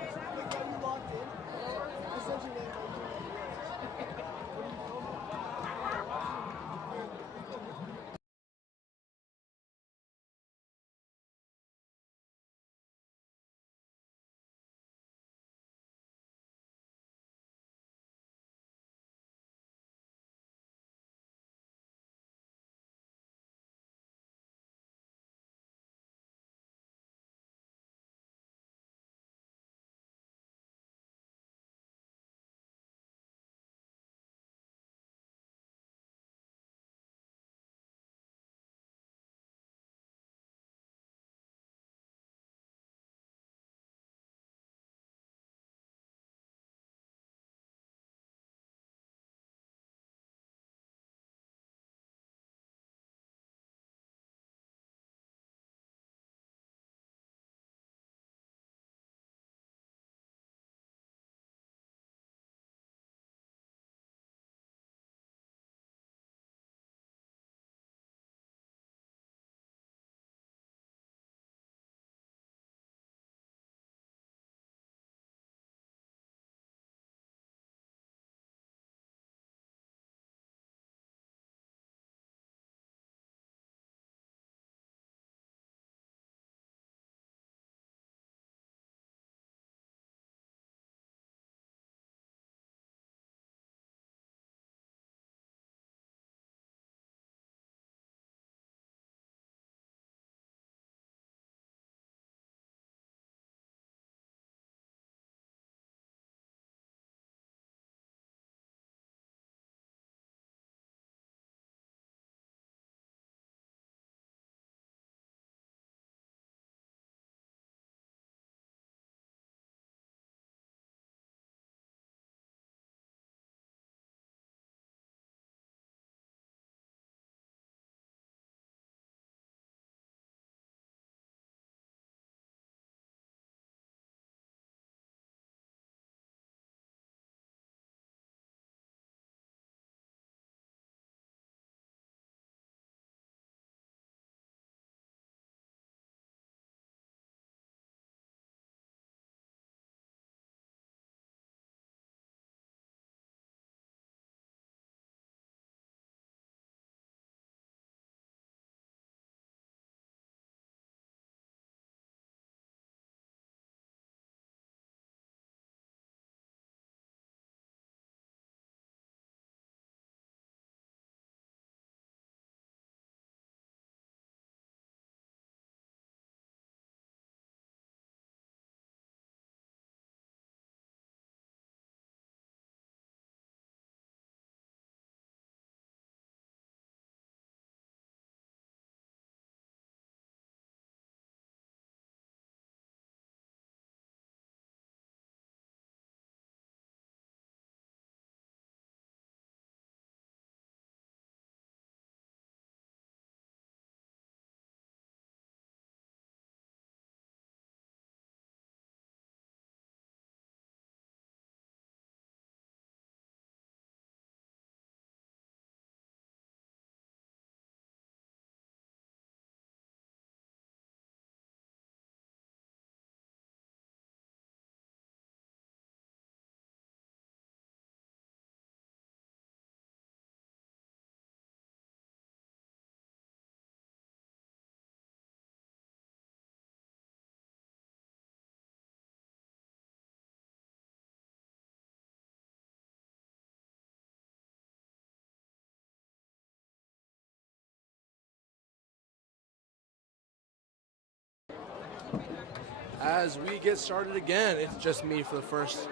as we get started again. It's just me for the first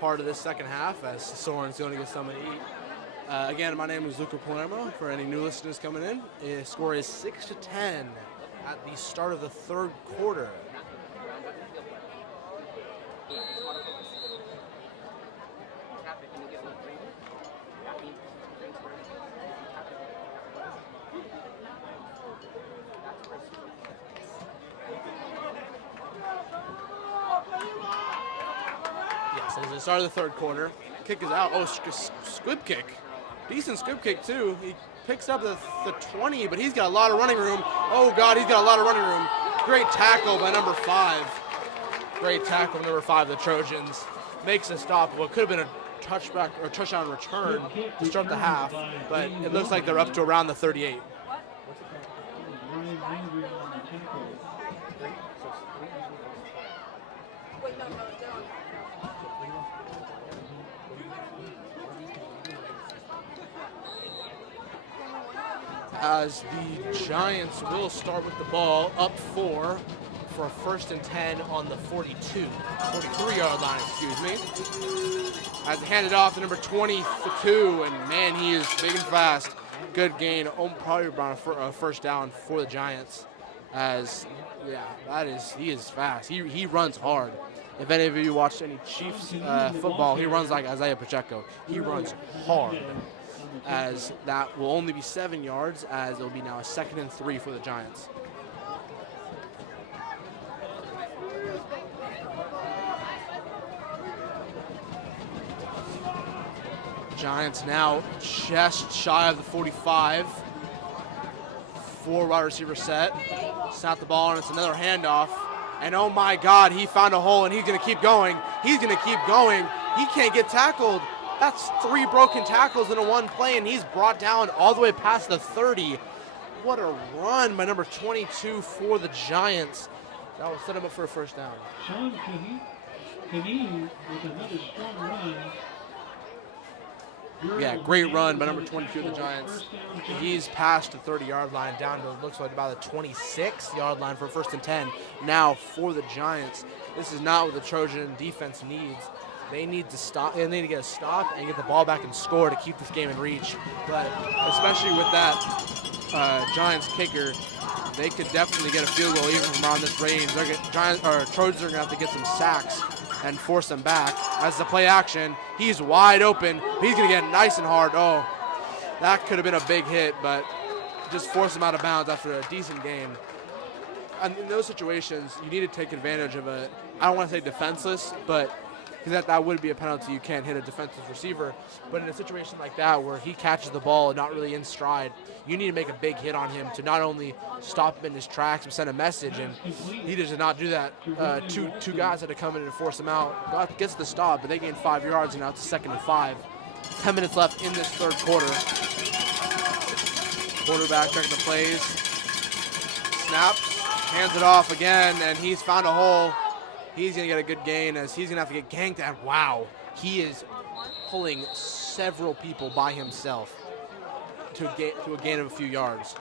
part of this second half as Soren's going to get something to eat. Again, my name is Luca Palermo. For any new listeners coming in, the score is 6-10 at the start of the third quarter. Yes, as the start of the third quarter, kick is out. Oh, squib kick. Decent squib kick, too. He picks up the 20, but he's got a lot of running room. Oh, God, he's got a lot of running room. Great tackle by number 5. Great tackle, number 5, the Trojans. Makes a stop. What could have been a touchback or touchdown return to start the half, but it looks like they're up to around the 38. As the Giants will start with the ball up 4 for a 1st and 10 on the 43-yard line, excuse me. As handed off to number 22, and man, he is big and fast. Good gain, probably around a first down for the Giants. As, yeah, he is fast. He runs hard. If any of you watched any Chiefs football, he runs like Isaiah Pacheco. He runs hard. As that will only be 7 yards, as it'll be now a 2nd and 3 for the Giants. Giants now just shy of the 45. 4 wide receiver set. Snap the ball, and it's another handoff. And oh my God, he found a hole, and he's going to keep going. He's going to keep going. He can't get tackled. That's 3 broken tackles in a one play, and he's brought down all the way past the 30. What a run by number 22 for the Giants. That will set him up for a first down. Sean Kaheen with another strong run. Yeah, great run by number 22 of the Giants. He's past the 30-yard line down to, looks like, about the 26-yard line for a 1st and 10. Now for the Giants, this is not what the Trojan defense needs. They need to stop. They need to get a stop and get the ball back and score to keep this game in reach. But especially with that Giants kicker, they could definitely get a field goal even from around this range. Trojans are going to have to get some sacks and force them back. As the play action, he's wide open. He's going to get nice and hard. Oh, that could have been a big hit, but just force him out of bounds after a decent game. And in those situations, you need to take advantage of I don't want to say defenseless, but because that would be a penalty. You can't hit a defenseless receiver. But in a situation like that where he catches the ball not really in stride, you need to make a big hit on him to not only stop him in his tracks but send a message. And he did not do that. Two guys had to come in and force him out. Gets the stop, but they gained 5 yards, and now it's 2nd and 5. 10 minutes left in this third quarter. Quarterback checking the plays. Snaps, hands it off again, and he's found a hole. He's going to get a good gain as he's going to have to get ganked. And wow, he is pulling several people by himself to a gain of a few yards.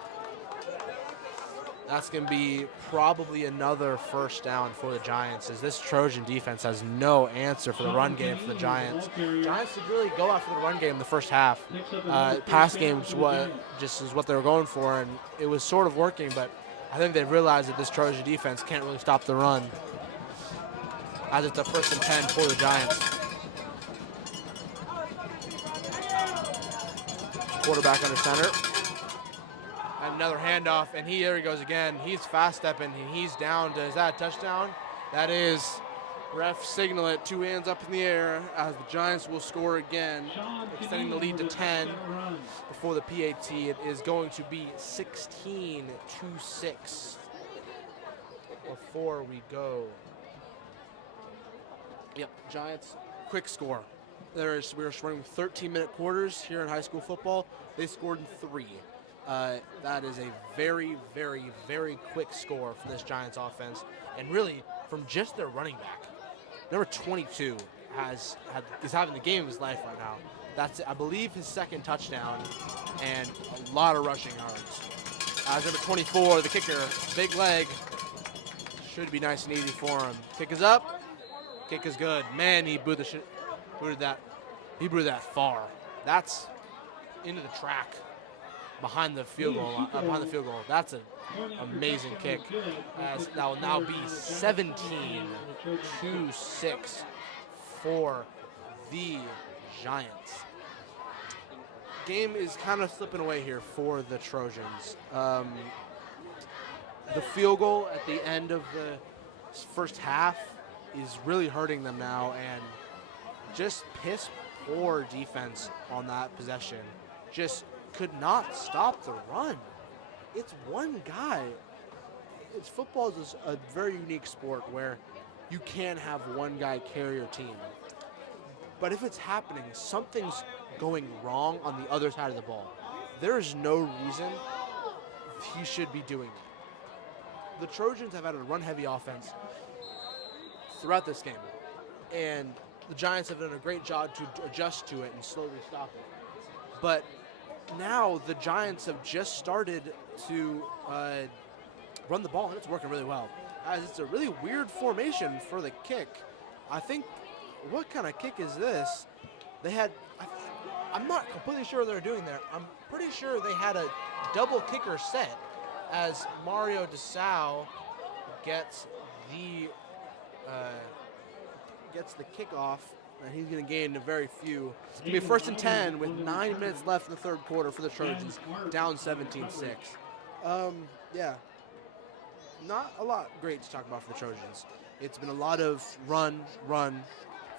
That's going to be probably another first down for the Giants, as this Trojan defense has no answer for the run game for the Giants. Giants did really go after the run game in the first half. Pass game is what they were going for, and it was sort of working, but I think they realized that this Trojan defense can't really stop the run, as it's a 1st and 10 for the Giants. Quarterback under center. Another handoff, and there he goes again. He's fast stepping, and he's down. Is that a touchdown? That is. Ref signal it, 2 hands up in the air, as the Giants will score again, extending the lead to 10 before the PAT. It is going to be 16-6 before we go. Yep, Giants, quick score. We are running 13-minute quarters here in high school football. They scored in 3. That is a very, very, very quick score for this Giants offense, and really from just their running back. Number 22 is having the game of his life right now. That's, I believe, his 2nd touchdown, and a lot of rushing yards. As number 24, the kicker, big leg, Should be nice and easy for him. Kick is up. Kick is good. Man, he booted that. He booted that far. That's into the track behind the field goal. That's an amazing kick. As that will now be 17-6 for the Giants. Game is kind of slipping away here for the Trojans. The field goal at the end of the first half is really hurting them now, and just piss poor defense on that possession. Just could not stop the run. It's one guy. Football is a very unique sport where you can have one guy carry your team. But if it's happening, something's going wrong on the other side of the ball. There is no reason he should be doing it. The Trojans have had a run-heavy offense throughout this game, and the Giants have done a great job to adjust to it and slowly stop it. But now the Giants have just started to run the ball, and it's working really well. As it's a really weird formation for the kick. I think, what kind of kick is this? They had, I'm not completely sure what they're doing there. I'm pretty sure they had a double kicker set as Mario DeSau gets the kickoff, and he's going to gain a very few. It's going to be 1st and 10 with 9 minutes left in the third quarter for the Trojans, down 17-6. Yeah, not a lot great to talk about for the Trojans. It's been a lot of run,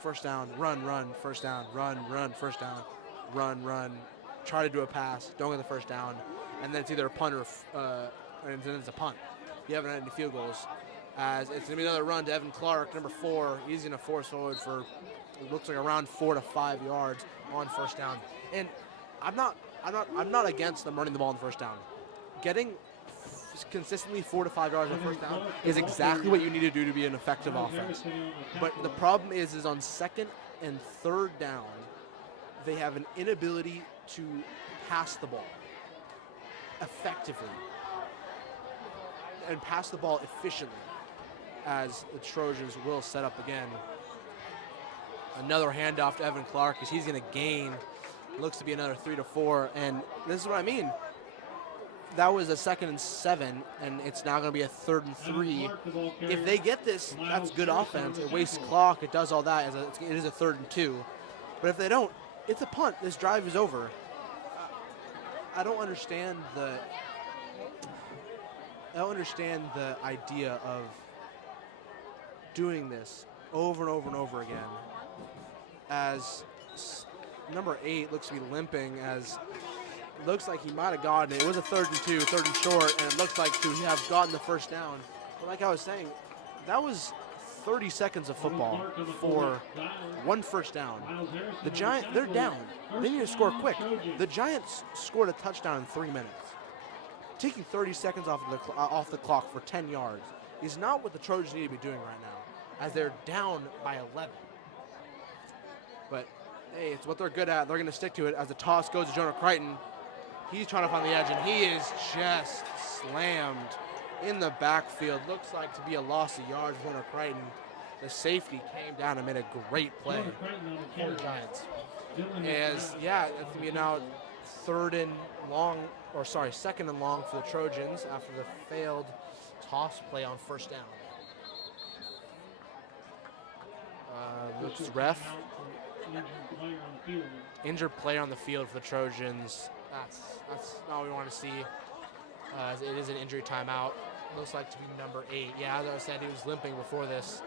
first down, run, first down, run, first down, run, try to do a pass, don't get the first down, and then it's either a punt or and then it's a punt. You haven't had any field goals. As it's going to be another run to Evan Clark, number 4. He's going to force forward for, it looks like around 4 to 5 yards on first down. And I'm not against them running the ball on first down. Getting consistently 4 to 5 yards on first down is exactly what you need to do to be an effective offense. But the problem is on 2nd and 3rd down, they have an inability to pass the ball effectively and pass the ball efficiently, as the Trojans will set up again. Another handoff to Evan Clark as he's going to gain, looks to be another 3 to 4, and this is what I mean. That was a 2nd and 7, and it's now going to be a 3rd and 3. If they get this, that's good offense. It wastes clock. It does all that. It is a 3rd and 2. But if they don't, it's a punt. This drive is over. I don't understand the idea of doing this over and over and over again. As number 8 looks to be limping, as looks like he might have gotten it. It was a 3rd and 2, 3rd and short, and it looks like to have gotten the first down. But like I was saying, that was 30 seconds of football for 1 first down. The Giants, they're down. They need to score quick. The Giants scored a touchdown in 3 minutes. Taking 30 seconds off the clock for 10 yards is not what the Trojans need to be doing right now, as they're down by 11. But hey, it's what they're good at. They're going to stick to it as the toss goes to Jonah Crichton. He's trying to find the edge, and he is just slammed in the backfield. Looks like to be a loss of yards for Jonah Crichton. The safety came down and made a great play for the Giants. As, yeah, it's going to be now 2nd and long for the Trojans after the failed toss play on first down. Looks ref. Injured player on the field for the Trojans. That's not what we want to see. As it is an injury timeout. Looks like to be number 8. Yeah, as I said, he was limping before this.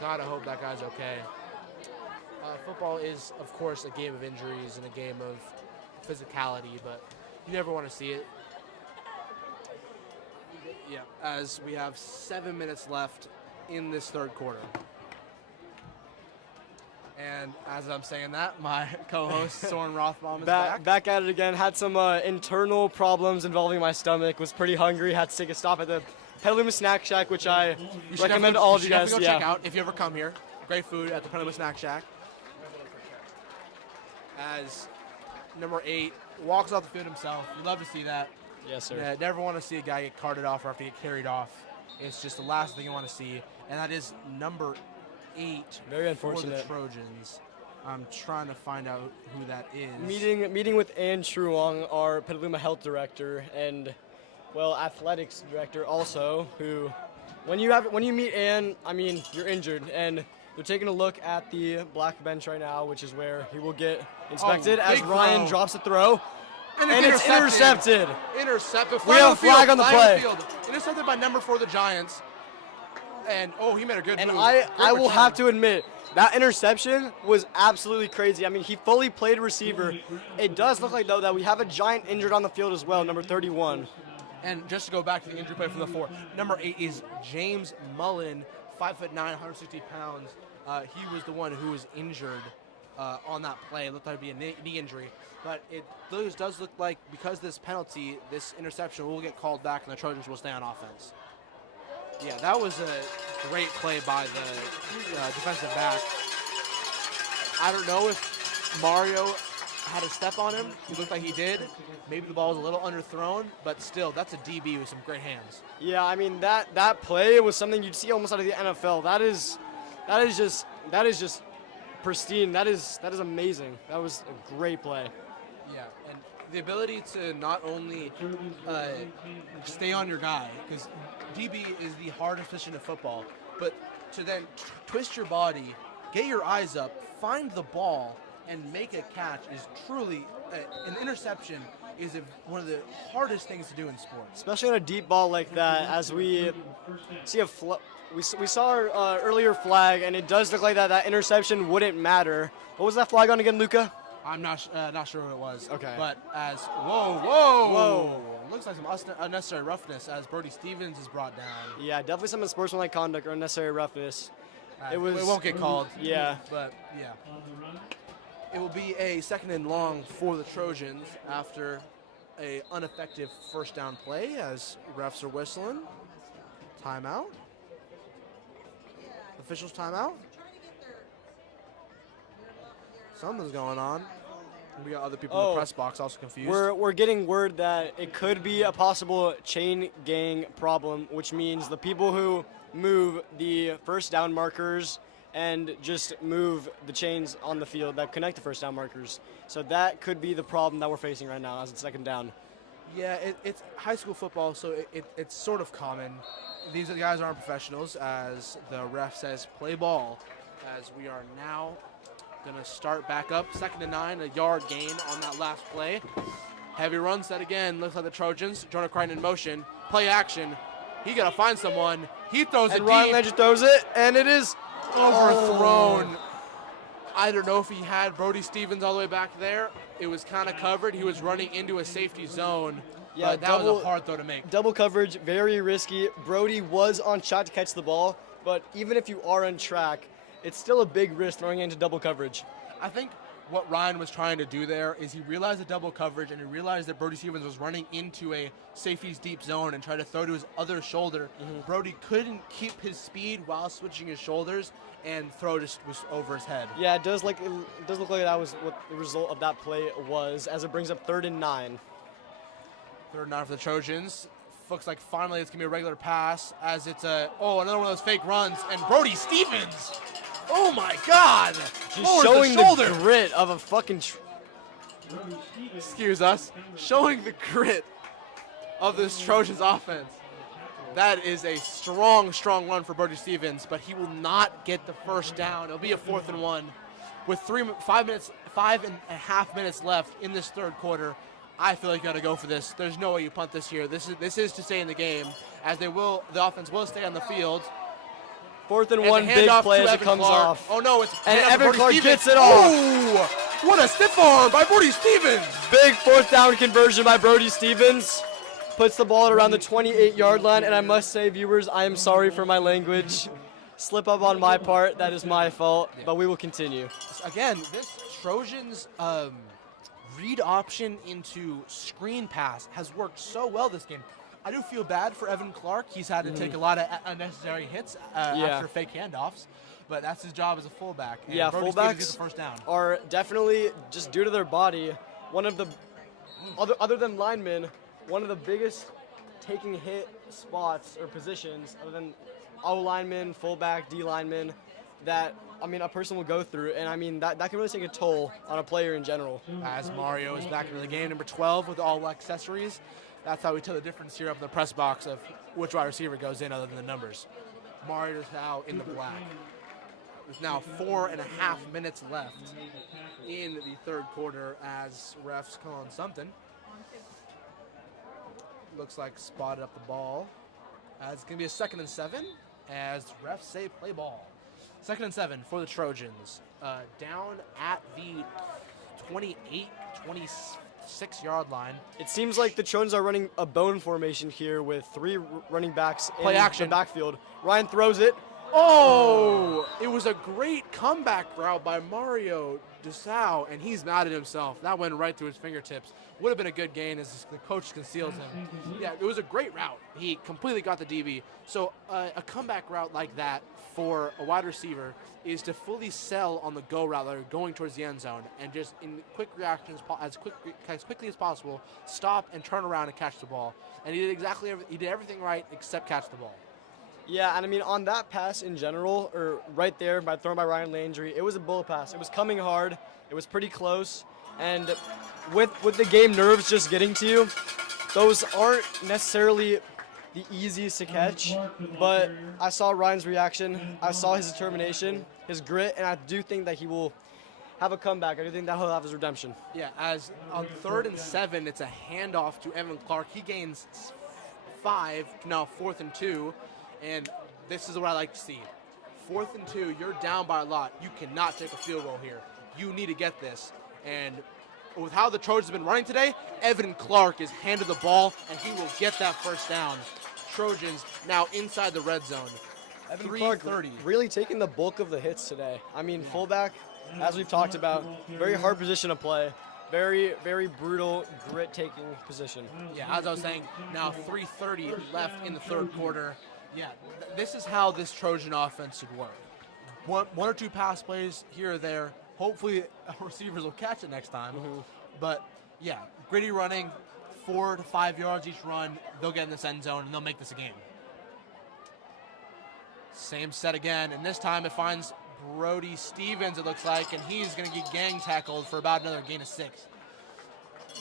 Gotta hope that guy's okay. Football is, of course, a game of injuries and a game of physicality, but you never want to see it. Yeah, as we have 7 minutes left in this third quarter. And as I'm saying that, my co-host Soren Rothbaum is back. Back at it again. Had some internal problems involving my stomach. Was pretty hungry. Had to take a stop at the Petaluma Snack Shack, which I recommend to all of you guys. Go check out if you ever come here. Great food at the Petaluma Snack Shack. As number 8 walks off the field himself. We love to see that. Yes, sir. Yeah, never want to see a guy get carted off or have to get carried off It's just the last thing you want to see, and that is number 8 Very for the unfortunate. Trojans. I'm trying to find out who that is. Meeting with Ann Truong, our Petaluma Health Director, and well, Athletics Director also, who when you meet Ann, I mean, you're injured, and they're taking a look at the black bench right now, which is where he will get inspected as big Ryan throw. drops a throw. And it's intercepted. Intercepted. We have a flag on the play. Field. Intercepted by number 4, the Giants. And, he made a good And move. I Great will return. have to admit, that interception was absolutely crazy. I mean, he fully played receiver. It does look like, though, that we have a Giant injured on the field as well, number 31. And just to go back to the injury play from the 4, number 8 is James Mullen, 5'9", 160 pounds. He was the one who was injured on that play. It looked like it would be a knee injury. But it does look like because this penalty, this interception will get called back and the Trojans will stay on offense. Yeah, that was a great play by the defensive back. I don't know if Mario had a step on him. He looked like he did. Maybe the ball was a little underthrown, but still, that's a DB with some great hands. Yeah, I mean, that play was something you'd see almost out of the NFL. That is just pristine. That is amazing. That was a great play. Yeah, and the ability to not only stay on your guy, because DB is the hardest position in football, but to then twist your body, get your eyes up, find the ball, and make a catch is truly an interception is one of the hardest things to do in sports. Especially on a deep ball like that, as we see we saw our earlier flag, and it does look like that interception wouldn't matter. What was that flag on again, Luca? I'm not sure what it was. Okay. But whoa! Looks like some unnecessary roughness as Brody Stevens is brought down. Yeah, definitely some unsportsmanlike conduct or unnecessary roughness. It won't get called. Yeah. But yeah. It will be a 2nd and long for the Trojans after a ineffective first down play as refs are whistling. Timeout. Officials timeout. Something's going on. We got other people in the press box also confused. We're getting word that it could be a possible chain gang problem, which means the people who move the first down markers and just move the chains on the field that connect the first down markers. So that could be the problem that we're facing right now as it's 2nd down. Yeah, it's high school football, so it's sort of common. These guys aren't professionals, as the ref says, play ball, as we are now going to start back up. 2nd and 9, a yard gain on that last play. Heavy run set again. Looks like the Trojans. Jonah Crichton in motion. Play action. He got to find someone. He throws it deep. Ryan Ledger throws it, and it is overthrown. I don't know if he had Brody Stevens all the way back there. It was kind of covered. He was running into a safety zone. Yeah, but that was a hard throw to make. Double coverage, very risky. Brody was on shot to catch the ball, but even if you are on track, it's still a big risk throwing into double coverage. I think what Ryan was trying to do there is he realized the double coverage and he realized that Brody Stevens was running into a safety's deep zone and tried to throw to his other shoulder. Brody couldn't keep his speed while switching his shoulders, and throw just was over his head. Yeah, it does look like that was what the result of that play was, as it brings up 3rd and 9. 3rd and 9 for the Trojans. Looks like finally it's going to be a regular pass as it's another one of those fake runs, and Brody Stevens, oh my God! He's showing the grit of a fucking excuse us, showing the grit of this Trojans offense. That is a strong run for Brody Stevens, but he will not get the first down. It'll be a 4th and 1 with 5.5 minutes left in this 3rd quarter. I feel like you got to go for this. There's no way you punt this here. This is to stay in the game, as the offense will stay on the field. 4th and 1, big play as it comes off. Oh no, and Evan Clark gets it off. Oh, what a stiff arm by Brody Stevens. Big 4th down conversion by Brody Stevens. Puts the ball at around the 28-yard line, and I must say, viewers, I am sorry for my language. Slip up on my part. That is my fault, but we will continue. Again, this Trojans read option into screen pass has worked so well this game. I do feel bad for Evan Clark. He's had to take a lot of unnecessary hits after fake handoffs, but that's his job as a fullback. And yeah, Brody fullbacks gets the first down. Are definitely, just due to their body, one of the, other than linemen, one of the biggest taking hit spots or positions other than O lineman, fullback, D lineman that, I mean, a person will go through. And, I mean, that can really take a toll on a player in general. As Mario is back into the game, number 12 with all accessories. That's how we tell the difference here up in the press box of which wide receiver goes in other than the numbers. Mario is now in the black. There's now 4.5 minutes left in the third quarter as refs call on something. Looks like spotted up the ball. It's going to be a 2nd and 7 as refs say play ball. 2nd and 7 for the Trojans. Down at the 28, 26-yard line. It seems like the Trojans are running a bone formation here with 3 running backs Play in action. the backfield. Ryan throws it. Oh! It was a great comeback route by Mario Dusau, and he's mad at himself. That went right through his fingertips. Would have been a good gain as the coach conceals him. Yeah, it was a great route. He completely got the DB. So a comeback route like that for a wide receiver is to fully sell on the go route that are going towards the end zone and just in quick reactions, as quickly as possible, stop and turn around and catch the ball. And he did everything right except catch the ball. Yeah, and I mean, on that pass in general, or right there, thrown by Ryan Landry, it was a bullet pass. It was coming hard. It was pretty close. And with the game nerves just getting to you, those aren't necessarily the easiest to catch. But I saw Ryan's reaction. I saw his determination, his grit, and I do think that he will have a comeback. I do think that he'll have his redemption. Yeah, as on 3rd and 7, it's a handoff to Evan Clark. He gains 5, now 4th and 2. And this is what I like to see. 4th and 2, you're down by a lot. You cannot take a field goal here. You need to get this. And with how the Trojans have been running today, Evan Clark is handed the ball, and he will get that first down. Trojans now inside the red zone. Evan Clark really taking the bulk of the hits today. I mean, fullback, as we've talked about, very hard position to play. Very, very brutal, grit-taking position. Yeah, as I was saying, now 3:30 left in the third quarter. Yeah, this is how this Trojan offense should work. One or two pass plays here or there. Hopefully, receivers will catch it next time. But, yeah, gritty running, 4 to 5 yards each run. They'll get in this end zone, and they'll make this a game. Same set again, and this time it finds Brody Stevens, it looks like, and he's going to get gang tackled for about another gain of 6.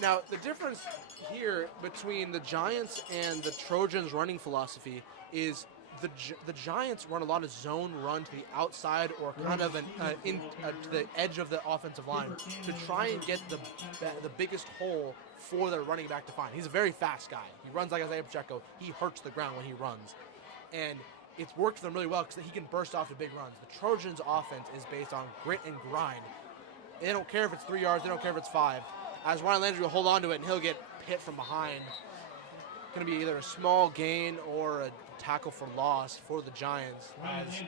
Now, the difference here between the Giants and the Trojans' running philosophy is the Giants run a lot of zone run to the outside or kind of to the edge of the offensive line to try and get the biggest hole for their running back to find. He's a very fast guy. He runs like Isaiah Pacheco. He hurts the ground when he runs. And it's worked for them really well because he can burst off to big runs. The Trojans' offense is based on grit and grind. They don't care if it's 3 yards. They don't care if it's 5. As Ryan Landry will hold on to it, and he'll get hit from behind. Going to be either a small gain or a tackle for loss for the Giants as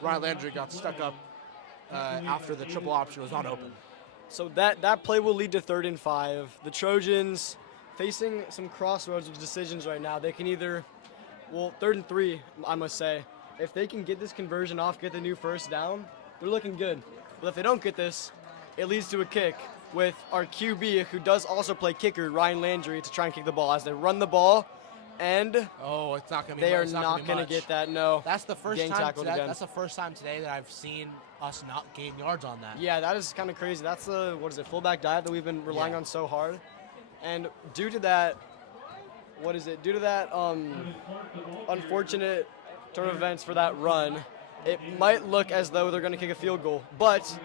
Ryan Landry got stuck up after the triple option was not open. So that play will lead to 3rd and 5. The Trojans facing some crossroads with decisions right now. They can either, 3rd and 3, I must say. If they can get this conversion off, get the new first down, they're looking good. But if they don't get this, it leads to a kick with our QB, who does also play kicker, Ryan Landry, to try and kick the ball. As they run the ball, and it's not going to be. They are not going to get that. No, that's the first time. That's the first time today that I've seen us not gain yards on that. Yeah, that is kind of crazy. That's the fullback dive that we've been relying on so hard, and due to that, unfortunate turn of events for that run, it might look as though they're going to kick a field goal. But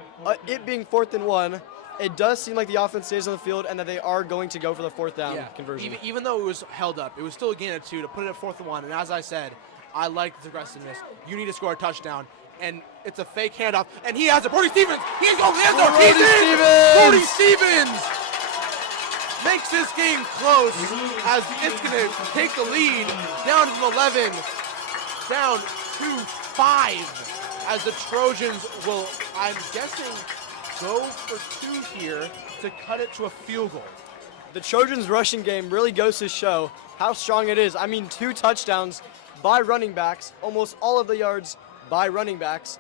it being 4th and 1. It does seem like the offense stays on the field and that they are going to go for the 4th down conversion. Even though it was held up, it was still a gain of 2 to put it at 4th and 1. And as I said, I like this aggressiveness. You need to score a touchdown. And it's a fake handoff. And he has it. Brody Stevens. He's going to the end zone. Brody Stevens makes this game close as it's going to take the lead down from 11, down to 5 as the Trojans will, I'm guessing, go for 2 here to cut it to a field goal. The Trojans' rushing game really goes to show how strong it is. I mean, 2 touchdowns by running backs, almost all of the yards by running backs.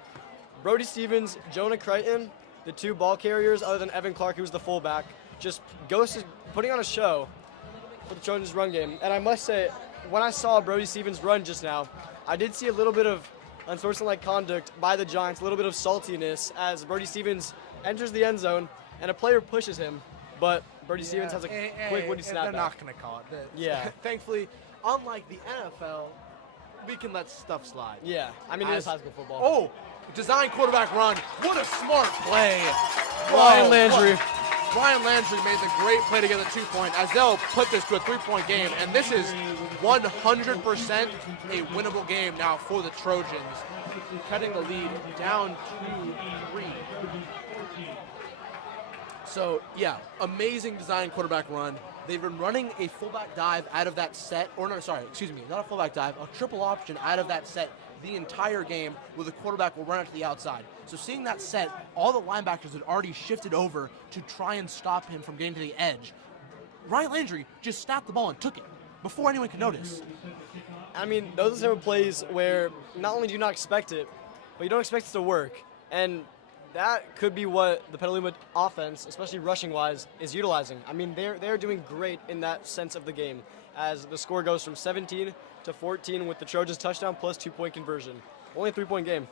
Brody Stevens, Jonah Crichton, the 2 ball carriers, other than Evan Clark, who's the fullback, just goes to putting on a show for the Trojans' run game. And I must say, when I saw Brody Stevens run just now, I did see a little bit of unsportsmanlike conduct by the Giants, a little bit of saltiness as Brody Stevens enters the end zone and a player pushes him, but Brody Stevens has a quick witty snapback. They're not going to call it. Yeah. Thankfully, unlike the NFL, we can let stuff slide. Yeah, I mean, it is high school football. Oh, design quarterback run. What a smart play. Ryan Landry. Ryan Landry made the great play to get the 2-point as they'll put this to a 3-point game. And this is 100% a winnable game now for the Trojans, cutting the lead down to 3. So, yeah, amazing design quarterback run. They've been running a fullback dive out of that set, or no, sorry, excuse me, not a fullback dive, a triple option out of that set the entire game where the quarterback will run out to the outside. So seeing that set, all the linebackers had already shifted over to try and stop him from getting to the edge. Ryan Landry just snapped the ball and took it before anyone could notice. I mean, those are some plays where not only do you not expect it, but you don't expect it to work. And that could be what the Petaluma offense, especially rushing-wise, is utilizing. I mean, they're doing great in that sense of the game, as the score goes from 17 to 14 with the Trojans touchdown plus 2-point conversion. Only a 3-point game.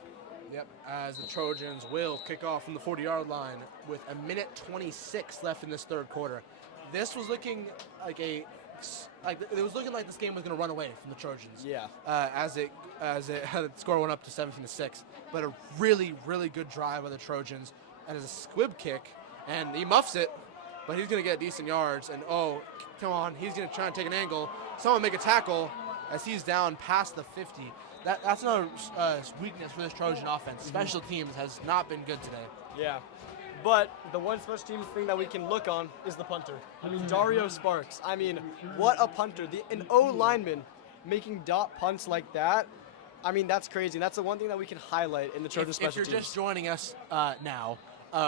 Yep, as the Trojans will kick off from the 40-yard line with a minute 26 left in this third quarter. This was looking like it was looking like this game was going to run away from the Trojans. Yeah. As the score went up to 17-6, but a really, really good drive by the Trojans, and it's a squib kick, and he muffs it, but he's going to get decent yards. And oh, come on, he's going to try and take an angle. Someone make a tackle as he's down past the 50. That's another weakness for this Trojan offense. Special teams has not been good today. Yeah. But the one special teams thing that we can look on is the punter. I mean, Dario Sparks. I mean, what a punter. An O lineman making dot punts like that, I mean, that's crazy. And that's the one thing that we can highlight in the Trojan special teams. If you're just joining us now,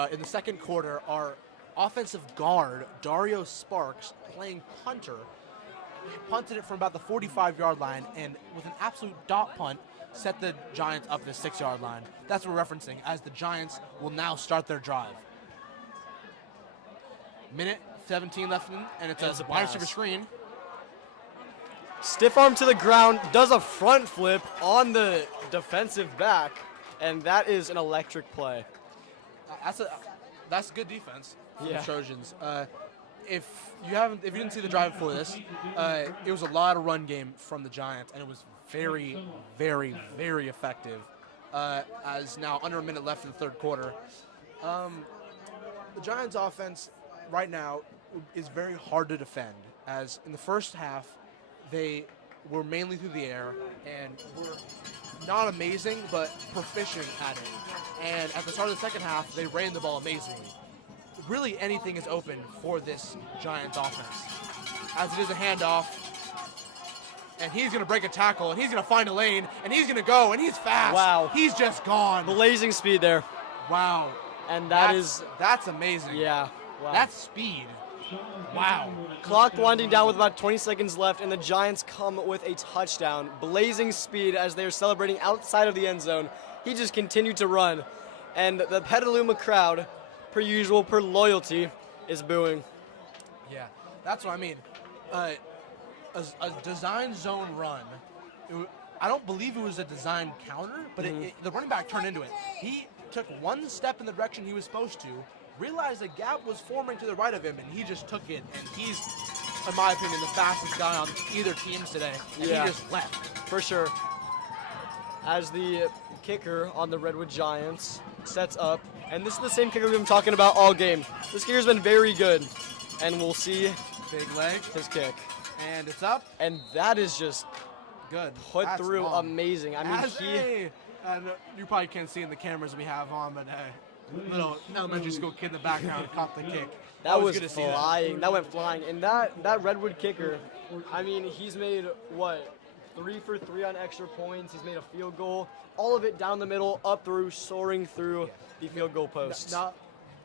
in the second quarter, our offensive guard, Dario Sparks, playing punter, punted it from about the 45-yard line, and with an absolute dot punt, set the Giants up the 6-yard line. That's what we're referencing, as the Giants will now start their drive. Minute 17 left, and it's a wide receiver screen. Stiff arm to the ground, does a front flip on the defensive back, and that is an electric play. That's good defense for the Trojans. If you didn't see the drive before this, it was a lot of run game from the Giants, and it was very, very, very effective. As now under a minute left in the third quarter, the Giants' offense right now is very hard to defend. As in the first half, they were mainly through the air and were not amazing, but proficient at it. And at the start of the second half, they ran the ball amazingly. Really, anything is open for this Giants offense. As it is a handoff, and he's going to break a tackle, and he's going to find a lane, and he's going to go, and he's fast. Wow. He's just gone. Blazing speed there. Wow. And that's amazing. Yeah. Wow. That's speed. Wow. Clock winding down with about 20 seconds left, and the Giants come with a touchdown. Blazing speed as they're celebrating outside of the end zone. He just continued to run, and the Petaluma crowd, per usual, per loyalty, is booing. Yeah, that's what I mean. A design zone run. I don't believe it was a design counter, but the running back turned into it. He took one step in the direction he was supposed to, realized a gap was forming to the right of him, and he just took it. And he's, in my opinion, the fastest guy on either teams today. And he just left. For sure. As the kicker on the Redwood Giants sets up, and this is the same kicker we've been talking about all game. This kicker's been very good, and we'll see big leg his kick. And it's up. And that is just good. Put That's through long. Amazing. I mean, you probably can't see in the cameras we have on, but little elementary school kid in the background caught the kick. That was good to flying. See that went flying. And that Redwood kicker, I mean, he's made, 3 for 3 on extra points. He's made a field goal. All of it down the middle, up through, soaring through the field goal posts.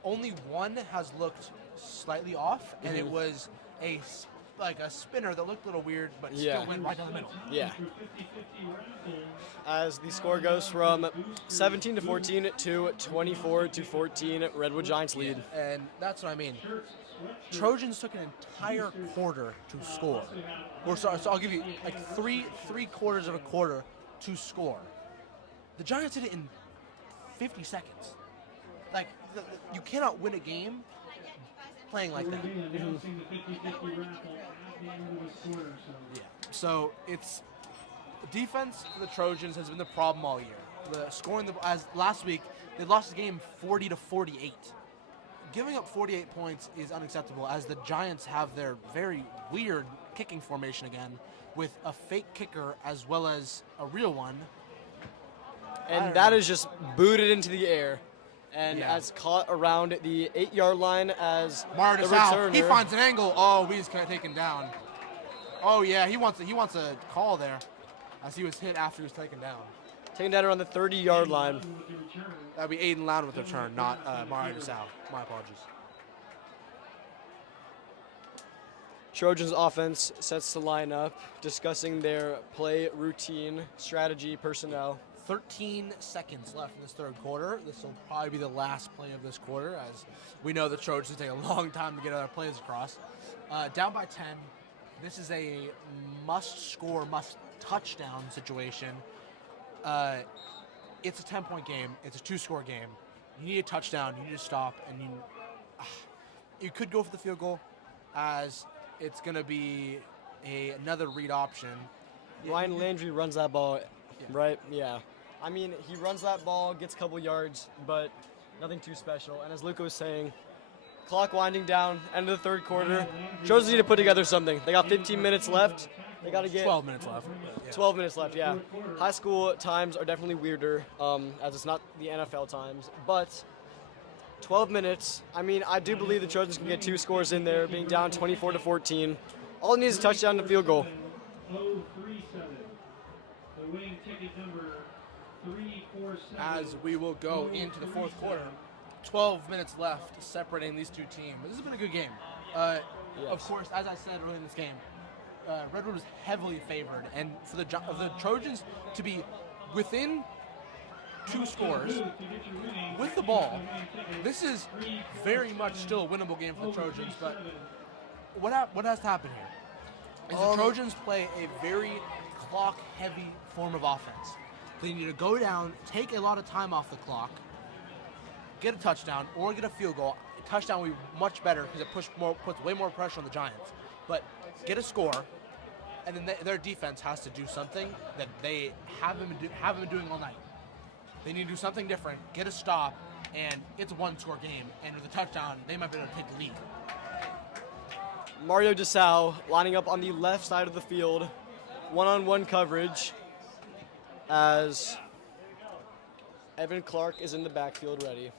Only one has looked slightly off, and it was a like a spinner that looked a little weird, but Yeah. still went right down the middle. Yeah. As the score goes from 17 to 14 to 24 to 14, Redwood Giants lead. And that's what I mean. Trojans took an entire quarter to score. Or sorry, so I'll give you like three quarters of a quarter to score. The Giants did it in 50 seconds. Like you cannot win a game playing like that. Yeah. So it's defense for the Trojans has been the problem all year. The scoring as last week they lost the game 40 to 48. Giving up 48 points is unacceptable as the Giants have their very weird kicking formation again with a fake kicker as well as a real one. And that is just booted into the air. And Yeah. as caught around the 8-yard line as Mario the DeSalle, returner. he finds an angle. Oh, he's taken down. Oh yeah, he wants a call there as he was hit after he was taken down. Taken down around the 30-yard line. That'd be Aiden Loud with the return, not Mario DeSalle. My apologies. Trojans offense sets the line up, discussing their play routine, strategy, personnel. 13 seconds left in this third quarter. This will probably be the last play of this quarter, as we know the Trojans take a long time to get other plays across. Down by 10. This is a must-score, must-touchdown situation. It's a 10-point game. It's a 2-score game. You need a touchdown. You need to stop, and you could go for the field goal, as it's going to be another read option. Ryan Landry runs that ball, right? Yeah. I mean, he runs that ball, gets a couple yards, but nothing too special. And as Luca was saying, clock winding down, end of the third quarter. Trojans need to put together something. They got 15 minutes left. They got to get 12 minutes left. 12 minutes left, yeah. High school times are definitely weirder, as it's not the NFL times. But 12 minutes, I mean, I do believe the Trojans can get 2 scores in there, being down 24 to 14. All it needs is a touchdown and a field goal. 037. The winning ticket number 347. As we will go into the fourth quarter. 12 minutes left separating these two teams. This has been a good game. Of course, as I said earlier in this game, Redwood was heavily favored, and for the Trojans to be within 2 scores with the ball, this is very much still a winnable game for the Trojans. But what has to happen here is the Trojans play a very clock-heavy form of offense. They need to go down, take a lot of time off the clock, get a touchdown, or get a field goal. A touchdown would be much better because it puts way more pressure on the Giants. But get a score, and then their defense has to do something that they haven't been doing all night. They need to do something different, get a stop, and it's a 1-score game. And with a touchdown, they might be able to take the lead. Mario DeSalle lining up on the left side of the field, one-on-one coverage, as Evan Clark is in the backfield ready.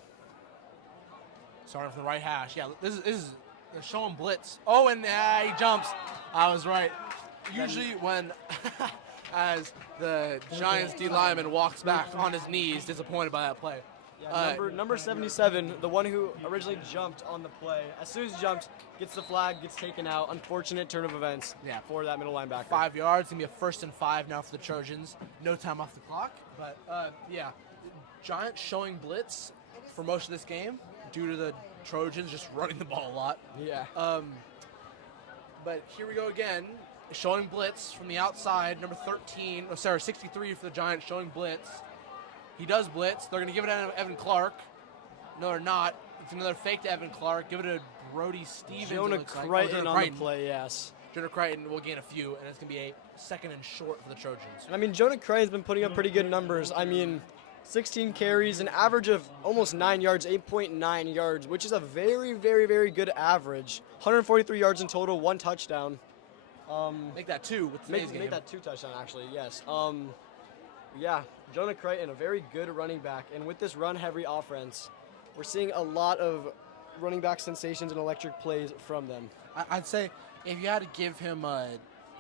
Starting from the right hash. Yeah, this is they're showing blitz. Oh, and he jumps. I was right. Usually when as the Giants D lineman walks back on his knees, disappointed by that play. Yeah, number 77, the one who originally jumped on the play. As soon as he jumps, gets the flag, gets taken out. Unfortunate turn of events for that middle linebacker. 5 yards, gonna be a 1st and 5 now for the Trojans. No time off the clock, but Giants showing blitz for most of this game due to the Trojans just running the ball a lot. Yeah. But here we go again, showing blitz from the outside. Number 63 for the Giants showing blitz. He does blitz. They're going to give it to Evan Clark. No, they're not. It's another fake to Evan Clark. Give it to Brody Stevens. Jonah Crichton on the play, yes. Jonah Crichton will gain a few, and it's going to be a 2nd and short for the Trojans. I mean, Jonah Crichton's been putting up pretty good numbers. I mean, 16 carries, an average of almost 9 yards, 8.9 yards, which is a very, very, very good average. 143 yards in total, 1 touchdown. Make that 2 with today's game. Make that 2 touchdown, actually, yes. Yeah, Jonah Crichton, a very good running back. And with this run-heavy offense, we're seeing a lot of running back sensations and electric plays from them. I'd say if you had to give him a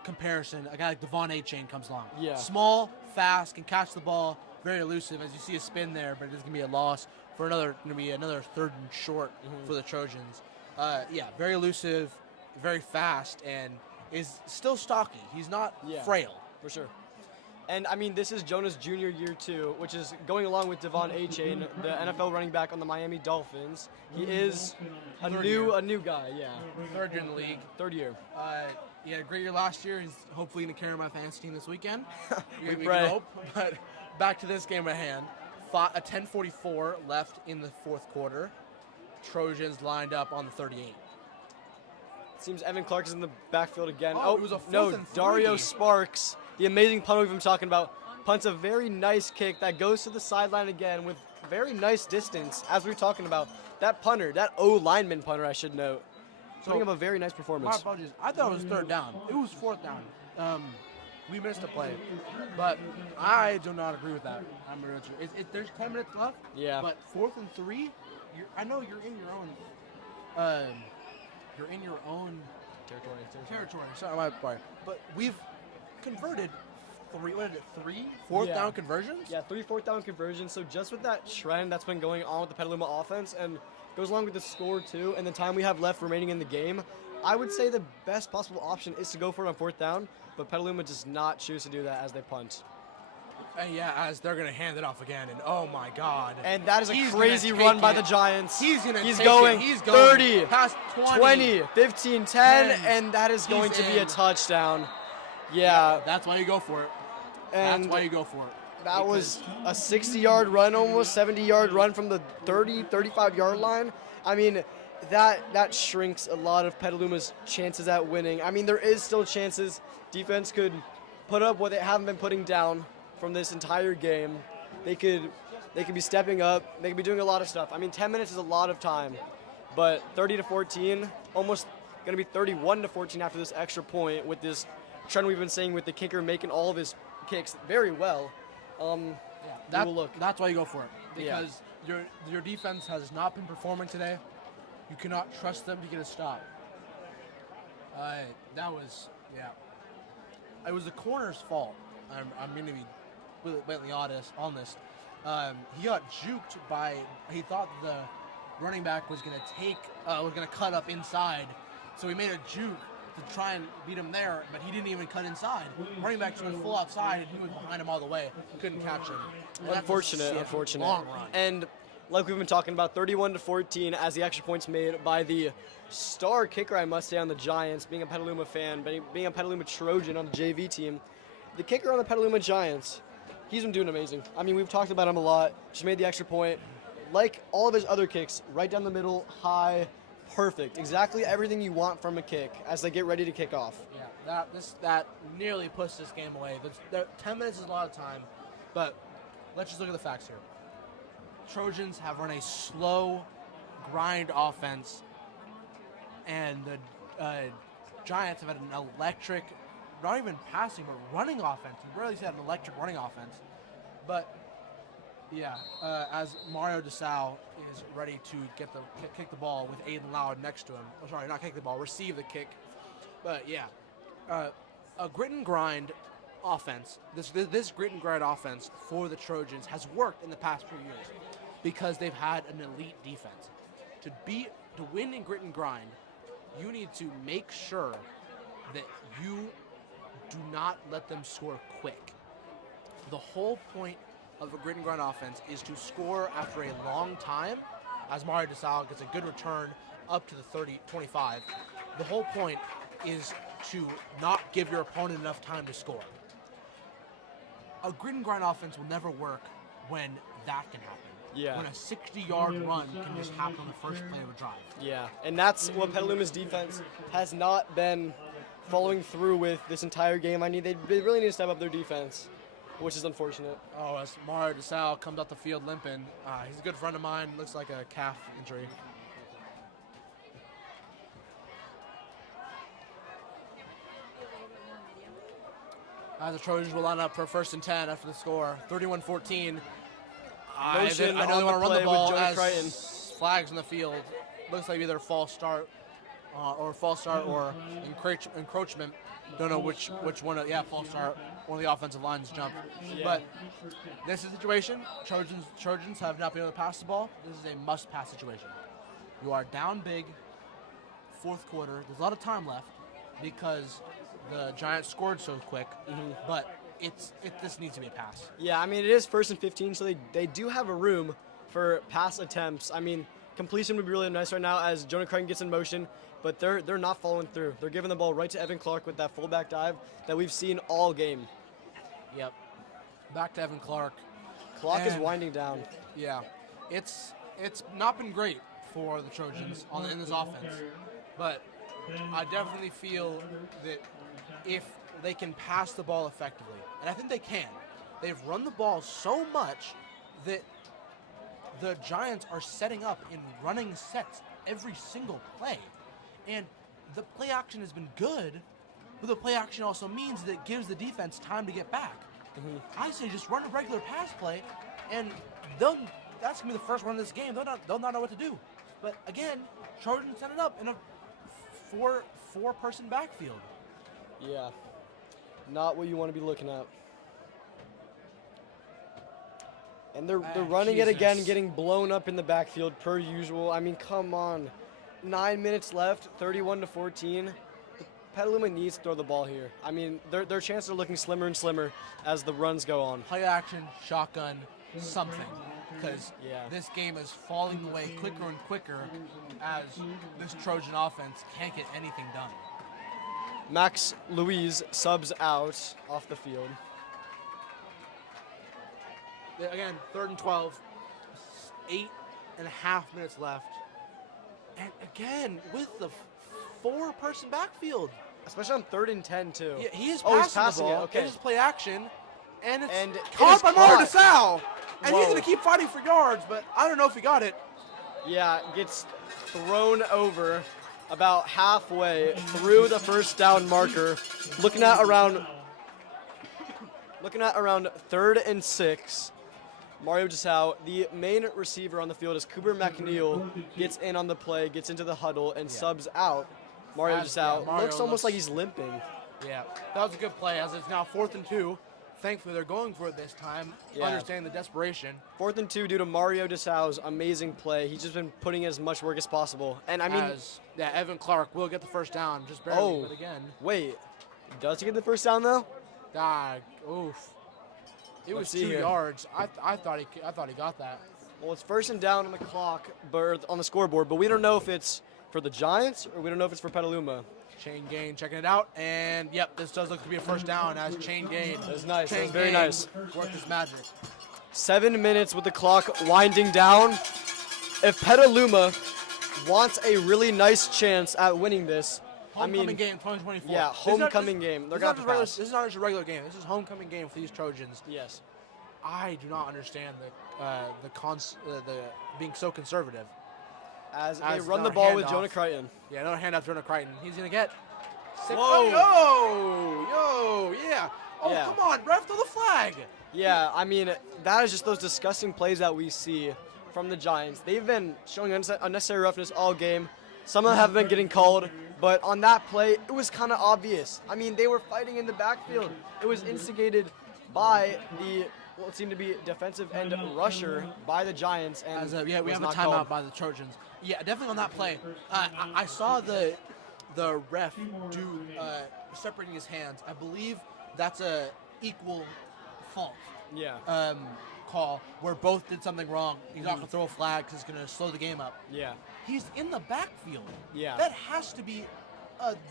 comparison, a guy like Devon A-Chain comes along. Yeah. Small, fast, can catch the ball, very elusive. As you see a spin there, but it's going to be a loss for another 3rd and short for the Trojans. Very elusive, very fast, and is still stocky. He's not frail. For sure. And, I mean, this is Jonah's junior year, too, which is going along with Devon A-Chain, the NFL running back on the Miami Dolphins. He is a new guy, yeah. Third year in the league. Third year. He had a great year last year. He's hopefully going to carry my fantasy team this weekend. We can pray. hope. But back to this game at hand. A 10:44 left in the fourth quarter. Trojans lined up on the 38. Seems Evan Clark is in the backfield again. It was a fourth and three. Dario Sparks, the amazing punter we've been talking about, punts a very nice kick that goes to the sideline again with very nice distance. As we were talking about, that punter, that O-lineman punter, I should note, putting up a very nice My performance. apologies. I thought it was third down. It was fourth down. We missed a play, but I do not agree with that. I'm gonna there's 10 minutes left. Yeah. But 4th and 3. I know you're in your own. Territory. Sorry, my part. But we've converted three fourth down conversions. Yeah, 3 fourth down conversions. So just with that trend that's been going on with the Petaluma offense and goes along with the score too and the time we have left remaining in the game, I would say the best possible option is to go for it on fourth down, but Petaluma does not choose to do that as they punt. As they're going to hand it off again, and oh my God. And that is a He's crazy gonna run take by it. the Giants. He's going He's to going He's 30, past 20, 15, 10, and that is going to be a touchdown. Yeah. That's why you go for it. And That's why you go for it. that was a 60-yard run, almost 70-yard run from the 30, 35-yard line. I mean, that shrinks a lot of Petaluma's chances at winning. I mean, there is still chances. Defense could put up what they haven't been putting down from this entire game. They could be stepping up. They could be doing a lot of stuff. I mean, 10 minutes is a lot of time, but 30-14, almost going to be 31-14 after this extra point with this trend we've been seeing with the kicker making all of his kicks very well. That's why you go for it, because your defense has not been performing today. You cannot trust them to get a stop. It was the corner's fault. I'm going to be blatantly honest on this. He got juked by. He thought the running back was going to cut up inside, so he made a juke to try and beat him there, but he didn't even cut inside. Running back just went full outside, and he was behind him all the way. Couldn't catch him. And Unfortunate. Long run. And like we've been talking about, 31-14 as the extra points made by the star kicker, I must say, on the Giants, being a Petaluma fan, being a Petaluma Trojan on the JV team. The kicker on the Petaluma Giants, he's been doing amazing. I mean, we've talked about him a lot. Just made the extra point. Like all of his other kicks, right down the middle, high, perfect. Exactly everything you want from a kick as they get ready to kick off. Yeah, that nearly puts this game away. 10 minutes is a lot of time, but let's just look at the facts here. Trojans have run a slow grind offense, and the Giants have had an electric, not even passing, but running offense. We rarely see an electric running offense. But, as Mario DeSalle is ready to kick the ball with Aiden Loud next to him. Oh, sorry, not kick the ball, receive the kick. But, a grit and grind offense, this grit and grind offense for the Trojans has worked in the past few years because they've had an elite defense. To win in grit and grind, you need to make sure that you do not let them score quick. The whole point of a grit and grind offense is to score after a long time, as Mario DeSalle gets a good return up to the 30-25. The whole point is to not give your opponent enough time to score. A grit and grind offense will never work when that can happen. Yeah. When a 60-yard run can just happen on the first play of a drive. Yeah, and that's what Petaluma's defense has not been following through with this entire game. They really need to step up their defense, which is unfortunate. Oh, as Mario DeSalle comes off the field limping. He's a good friend of mine. Looks like a calf injury. As the Trojans will line up for 1st and 10 after the score, 31-14. I know they want to run the ball as flags in the field. Looks like either false start or encroachment. Don't know which one. False start. One of the offensive lines jumped. Yeah. But this is a situation. Trojans have not been able to pass the ball. This is a must-pass situation. You are down big. Fourth quarter. There's a lot of time left because the Giants scored so quick, but this needs to be a pass. Yeah, I mean, it is 1st and 15, so they do have a room for pass attempts. I mean, completion would be really nice right now as Jonah Crichton gets in motion, but they're not following through. They're giving the ball right to Evan Clark with that fullback dive that we've seen all game. Yep. Back to Evan Clark. Clock is winding down. Yeah. It's not been great for the Trojans in this offense, but I definitely feel that if they can pass the ball effectively, and I think they can, they've run the ball so much that the Giants are setting up in running sets every single play. And the play action has been good, but the play action also means that it gives the defense time to get back. I say just run a regular pass play, and that's going to be the first run of this game. They'll not know what to do. But again, Trojans set it up in a four-person backfield. Yeah, not what you want to be looking at. And they're running it again, getting blown up in the backfield per usual. I mean, come on. 9 minutes left, 31-14. Petaluma needs to throw the ball here. I mean, their chances are looking slimmer and slimmer as the runs go on. Play action, shotgun, something. Because this game is falling away quicker and quicker as this Trojan offense can't get anything done. Max Louise subs out off the field. Again, 3rd and 12, 8.5 minutes left. And again, with the 4-person backfield. Especially on 3rd and 10, too. Yeah, he is he's passing the ball. Okay. It's play action. And it's it caught is by Mario caught. DeSalle. And he's going to keep fighting for yards, but I don't know if he got it. Yeah, gets thrown over about halfway through the first down marker. Looking at around 3rd and 6. Mario DeSalle, the main receiver on the field is Cooper McNeil, gets in on the play, gets into the huddle, and subs out. Mario DeSalle looks almost like he's limping. Yeah, that was a good play as it's now 4th and 2. Thankfully, they're going for it this time, understanding the desperation. 4th and 2 due to Mario DeSalle's amazing play. He's just been putting as much work as possible. And I mean, Evan Clark will get the first down, just barely, but again. Wait, does he get the first down though? Oof. It was 2 yards. I thought he got that. Well, it's 1st and down on the clock, but on the scoreboard, but we don't know if it's for the Giants or we don't know if it's for Petaluma. Chain Gain checking it out, and yep, this does look to be a first down as Chain Gain. That was nice. That was very nice. Worked his magic. 7 minutes with the clock winding down. If Petaluma wants a really nice chance at winning this, Homecoming game 2024. Yeah, homecoming game. They're going to pass. This is not just a regular game. This is homecoming game for these Trojans. Yes. I do not understand the being so conservative. As they run the ball with Jonah Crichton. Yeah, another handoff Jonah Crichton. He's going to get 6. Whoa. Yeah. Oh, come on, ref, throw the flag. Yeah, I mean, that is just those disgusting plays that we see from the Giants. They've been showing unnecessary roughness all game. Some of them have been getting called, but on that play, it was kind of obvious. I mean, they were fighting in the backfield. It was instigated by what seemed to be defensive end rusher by the Giants. And we have a timeout by the Trojans. Yeah, definitely on that play. I saw the ref do separating his hands. I believe that's a equal fault. Yeah. Call where both did something wrong. He's not going to throw a flag because it's going to slow the game up. Yeah. He's in the backfield. Yeah. That has to be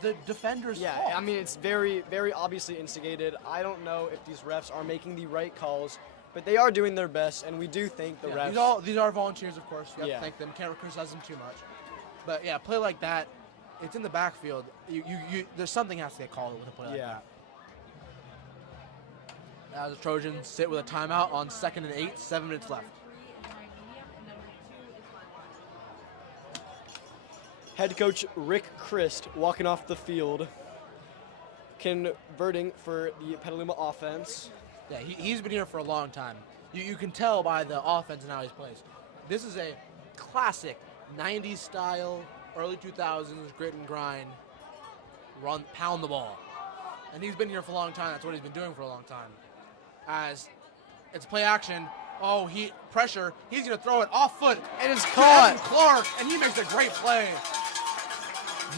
the defender's fault. Yeah, I mean, it's very, very obviously instigated. I don't know if these refs are making the right calls, but they are doing their best, and we do thank the refs. These are volunteers, of course. You have to thank them. Can't criticize them too much. But, yeah, play like that, it's in the backfield. There's something has to get called with a play like that. Now the Trojans sit with a timeout on 2nd and 8, 7 minutes left. Head coach Rick Christ walking off the field, converting for the Petaluma offense. Yeah, he's been here for a long time. You can tell by the offense and how he plays. This is a classic 90s style, early 2000s grit and grind, pound the ball. And he's been here for a long time. That's what he's been doing for a long time. As it's play action. Oh, pressure. He's going to throw it off foot. And it's caught. Evan Clark, and he makes a great play.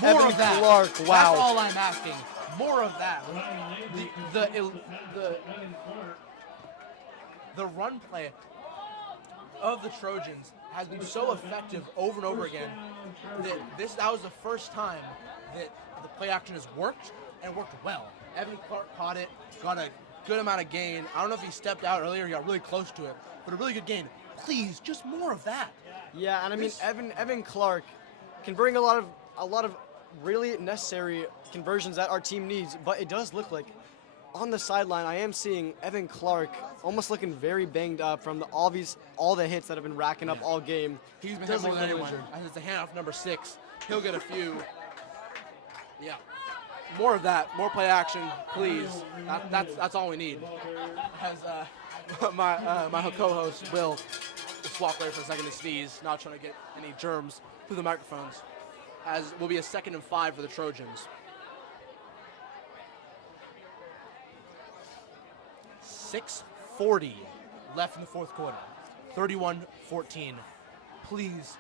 More Evan of that. Clark, wow. That's all I'm asking. more of that. The run play of the Trojans has been so effective over and over again that was the first time that the play action has worked and worked well. Evan Clark caught it, got a good amount of gain. I don't know if he stepped out earlier, he got really close to it, but a really good gain. Please, just more of that. Yeah, and I mean Evan Clark can bring a lot of really necessary conversions that our team needs, but it does look like on the sideline I am seeing Evan Clark almost looking very banged up from all the hits that have been racking up all game. He's been hit more than anyone. As it's a handoff number 6, he'll get a few. Yeah. More of that, more play action, please. That's all we need. As my co-host Will just walk away for a second to sneeze, not trying to get any germs through the microphones. As will be a 2nd and 5 for the Trojans. 6:40 left in the fourth quarter. 31-14. Please.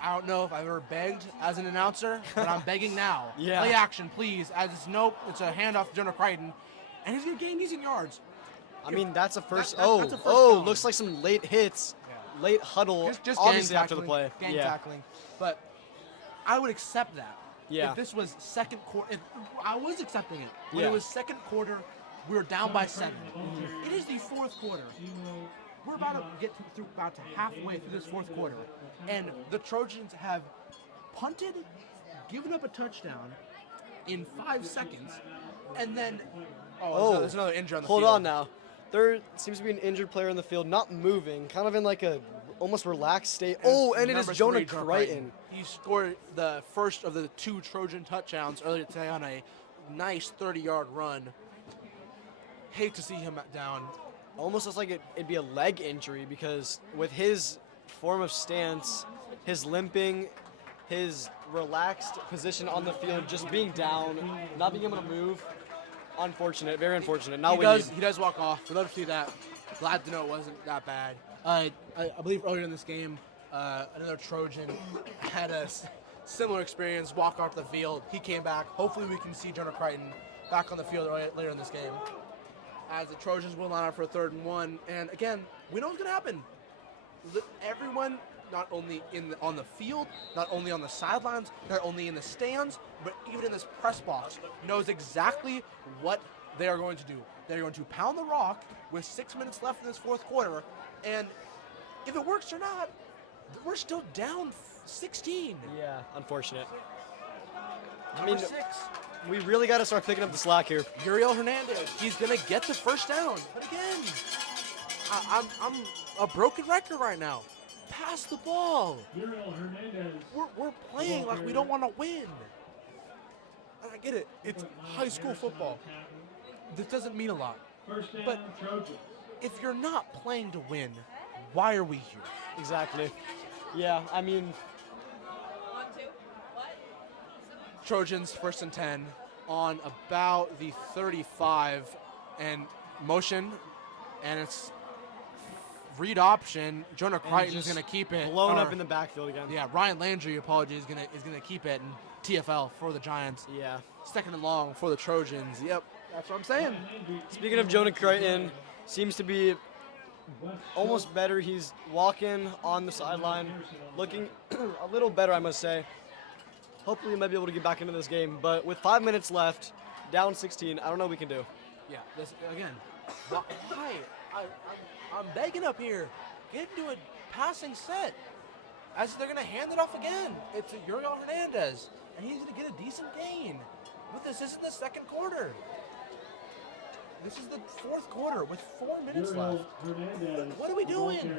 I don't know if I've ever begged as an announcer, but I'm begging now. Yeah. Play action, please. As it's it's a handoff to Jonah Crichton, and he's gonna gain decent yards. I mean, that's a first. That's a first down. Looks like some late hits, late huddle. Just obviously gang after the play. Gang tackling. But I would accept that. Yeah. If this was second quarter, I was accepting it. When Yeah. it was second quarter, we were down by 7. It is the fourth quarter. We're about to get about to halfway through this fourth quarter, and the Trojans have punted, given up a touchdown in 5 seconds, and then there's another injury on the field. Hold on now. There seems to be an injured player in the field, not moving, kind of in like a almost relaxed state. And it is Number Jonah 3, Crichton. He scored the first of the 2 Trojan touchdowns earlier today on a nice 30-yard run. Hate to see him down. Almost looks like it'd be a leg injury because with his form of stance, his limping, his relaxed position on the field, just being down, not being able to move, unfortunate, very unfortunate. He does walk off. We'd love to see that. Glad to know it wasn't that bad. I believe earlier in this game, another Trojan had a similar experience, walk off the field. He came back. Hopefully we can see Jonah Crichton back on the field later in this game. As the Trojans will line up for a 3rd and 1. And again, we know what's going to happen. Everyone, not only on the field, not only on the sidelines, not only in the stands, but even in this press box, knows exactly what they are going to do. They're going to pound the rock with 6 minutes left in this fourth quarter. And if it works or not, we're still down 16. Yeah, unfortunate. Number 6. We really got to start picking up the slack here. Uriel Hernandez, he's going to get the first down. But again, I'm a broken record right now. Pass the ball. Uriel Hernandez. We're playing like we don't want to win. And I get it. It's high school football. This doesn't mean a lot. First down, But Trojan. if you're not playing to win, why are we here? Exactly. Yeah, I mean, Trojans 1st and 10 on about the 35 and motion, and it's read option. Jonah Crichton is going to keep it. blown up in the backfield again. Yeah, Ryan Landry, apologies, is gonna keep it, and TFL for the Giants. Yeah. 2nd and long for the Trojans. Yep, that's what I'm saying. Speaking of Jonah Crichton, seems to be almost better. He's walking on the sideline, looking a little better, I must say. Hopefully he might be able to get back into this game, but with 5 minutes left, down 16, I don't know what we can do. Yeah, this again. Why? I'm begging up here. Get into a passing set. As they're gonna hand it off again. It's Uriel Hernandez, and he's gonna get a decent gain. But this isn't the second quarter. This is the fourth quarter with 4 minutes left. What are we doing?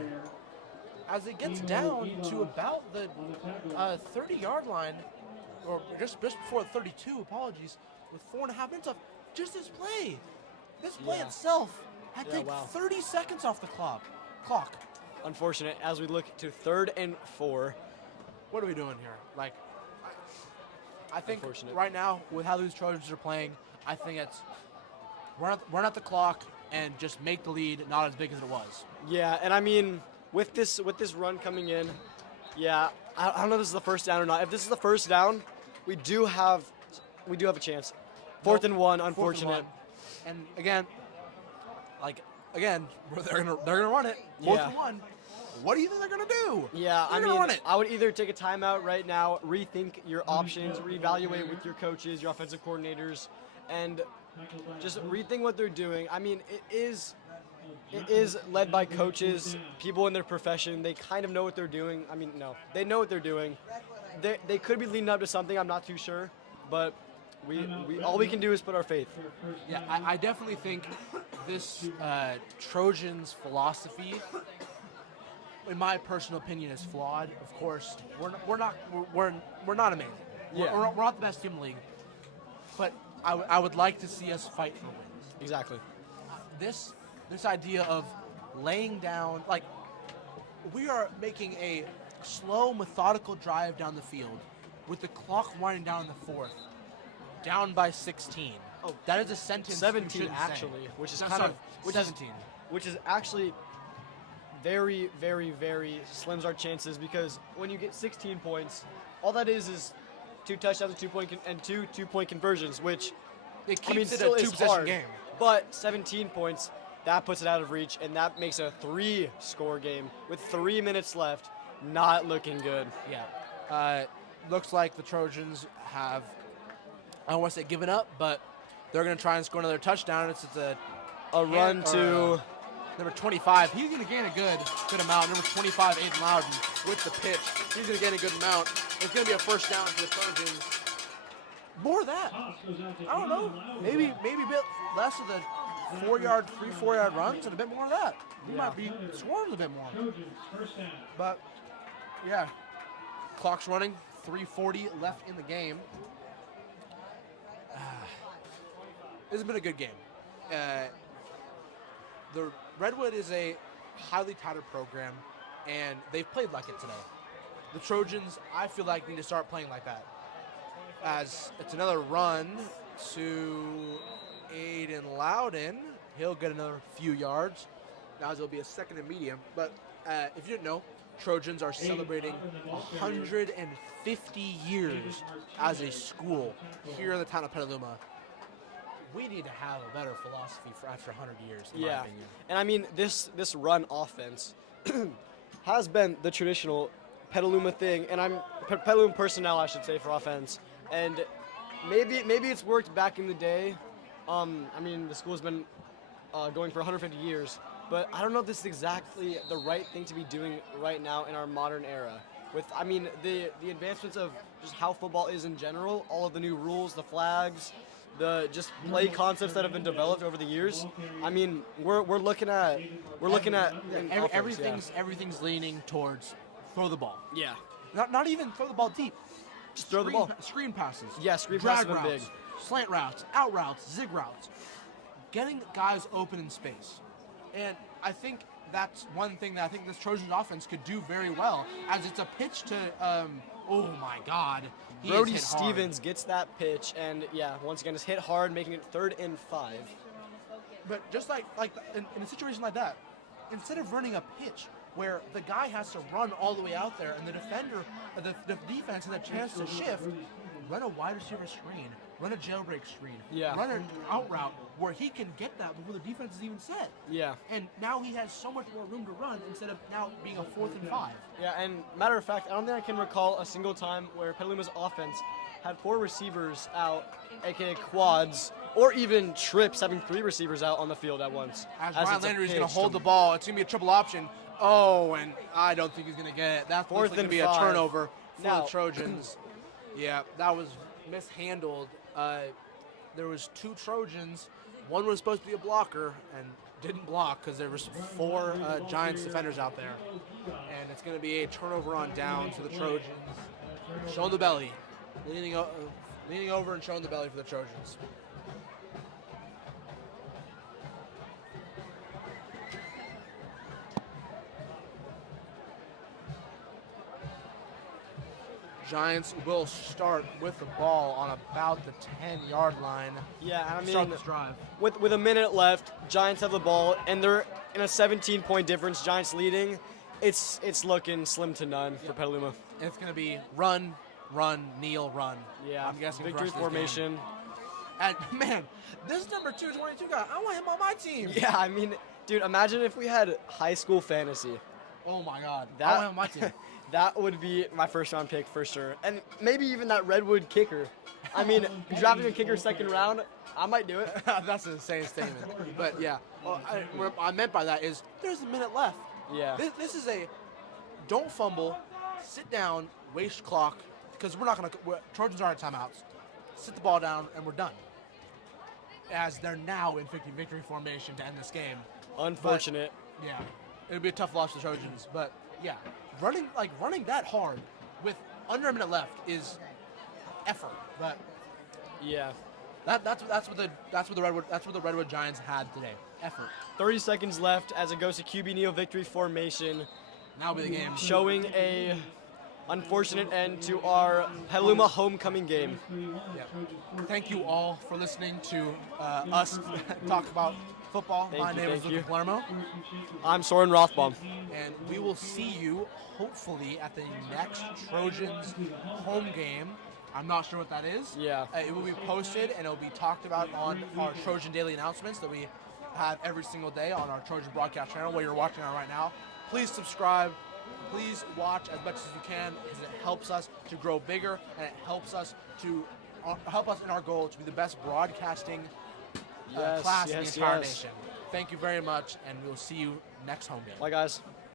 As it gets down to about the 30-yard line, or just before 32, apologies, with 4.5 minutes left, just this play. This play itself had to take 30 seconds off the clock. Unfortunate. As we look to 3rd and 4. What are we doing here? Like, I think right now, with how these Trojans are playing, I think it's run out the clock and just make the lead not as big as it was. Yeah, and I mean, with this run coming in, yeah, I don't know if this is the first down or not. If this is the first down, we do have a chance. Fourth and one, Fourth and unfortunate. one. And again, they're gonna run it. Fourth Yeah. and one. What do you think they're gonna do? Yeah, They're I gonna mean, run it. I would either take a timeout right now, rethink your options, reevaluate with your coaches, your offensive coordinators, and just rethink what they're doing. I mean, it is led by coaches, people in their profession. They kind of know what they're doing. I mean, no, they know what they're doing. They could be leading up to something. I'm not too sure, but we all we can do is put our faith. Yeah, I definitely think this Trojans philosophy, in my personal opinion, is flawed. Of course, we're not amazing. Yeah. We're not the best team in the league, but I would like to see us fight for wins. Exactly. This idea of laying down, like, we are making a slow, methodical drive down the field with the clock winding down in the fourth, down by 16. Oh, that is a sentence. 17 actually, which is kind of 17. which is actually very, very, very slims our chances, because when you get 16 points, all that is 2 touchdowns, and two two-point conversions, which It keeps I mean it still a is two-possession hard. game. But 17 points, that puts it out of reach, and that makes a 3-score game with 3 minutes left. Not looking good. Yeah. Looks like the Trojans have, I don't want to say given up, but they're going to try and score another touchdown. It's A run to number 25. He's going to gain a good amount. Number 25, Aiden Loudon, with the pitch. He's going to gain a good amount. It's going to be a first down for the Trojans. More of that. I don't know. Maybe a bit less of the 4-yard, 3-4-yard runs, and a bit more of that. We might be scoring a bit more. But yeah, clock's running. 3:40 left in the game. This has been a good game. The Redwood is a highly touted program, and they've played like it today. The Trojans, I feel like, need to start playing like that. As it's another run to Aiden Loudon. He'll get another few yards. Now it'll be a second and medium. But if you didn't know, Trojans are celebrating 150 years as a school here in the town of Petaluma. We need to have a better philosophy for after 100 years, in my opinion. And I mean, this run offense has been the traditional Petaluma thing, and Petaluma personnel, I should say, for offense. And maybe it's worked back in the day. I mean, the school's been going for 150 years, but I don't know if this is exactly the right thing to be doing right now in our modern era. With, I mean, the advancements of just how football is in general, all of the new rules, the flags, the just play concepts that have been developed over the years. I mean, we're looking at Everything's leaning towards throw the ball. Yeah. Not even throw the ball deep. Just throw the ball. Screen passes. Yeah, screen drag passes are routes, big. slant routes, out routes, zig routes. Getting guys open in space. And I think that's one thing that I think this Trojans offense could do very well, as it's a pitch to, oh my God. Brody Stevens gets that pitch, and yeah, once again, it's hit hard, making it 3rd and 5. But just like in a situation like that, instead of running a pitch where the guy has to run all the way out there and the defense has a chance to shift, run a wide receiver screen, run a jailbreak screen, run an out route where he can get that before the defense is even set. Yeah. And now he has so much more room to run instead of now being a 4th and 5. Yeah, and matter of fact, I don't think I can recall a single time where Petaluma's offense had 4 receivers out, aka quads, or even trips, having 3 receivers out on the field at once. As Ryan Landry is going to hold the ball, it's going to be a triple option. Oh, and I don't think he's going to get it. That's going to be a turnover for the Trojans. Yeah, that was mishandled. There was 2 Trojans. One was supposed to be a blocker and didn't block because there was 4 Giants defenders out there. And it's going to be a turnover on down to the Trojans. Showing the belly. Leaning over and showing the belly for the Trojans. Giants will start with the ball on about the 10-yard line. Yeah, I mean, start this drive. With a minute left, Giants have the ball, and they're in a 17-point difference. Giants leading. It's looking slim to none for Petaluma. And it's going to be run, kneel, run. Yeah, I'm guessing victory formation. And man, this number 222 guy, I want him on my team. Yeah, I mean, dude, imagine if we had high school fantasy. Oh my God, I That want him on my team. that would be my first round pick for sure, and maybe even that Redwood kicker. I mean, drafting a kicker second round, I might do it. That's an insane statement. But yeah, what I meant by that is there's a minute left. Yeah. This is a don't fumble, sit down, waste clock, because Trojans are at timeouts. Sit the ball down and we're done. As they're now in victory formation to end this game. Unfortunate. But, yeah, it would be a tough loss for the Trojans. But yeah, running that hard with under a minute left is effort. But Yeah. that's what the Redwood Giants had today. Effort. 30 seconds left as it goes to QB Neo victory formation, Now will be the game. showing a unfortunate end to our Petaluma homecoming game. Yeah. Thank you all for listening to us talk about football. My name is Lucas Palermo, I'm Soren Rothbaum. and we will see you hopefully at the next Trojans home game. I'm not sure what that is. Yeah. It will be posted and it will be talked about on our Trojan Daily announcements that we have every single day on our Trojan broadcast channel where you're watching on right now. Please subscribe. Please watch as much as you can because it helps us to grow bigger and it helps us in our goal to be the best broadcasting class in the entire nation. Thank you very much, and we'll see you next home game. Bye, guys.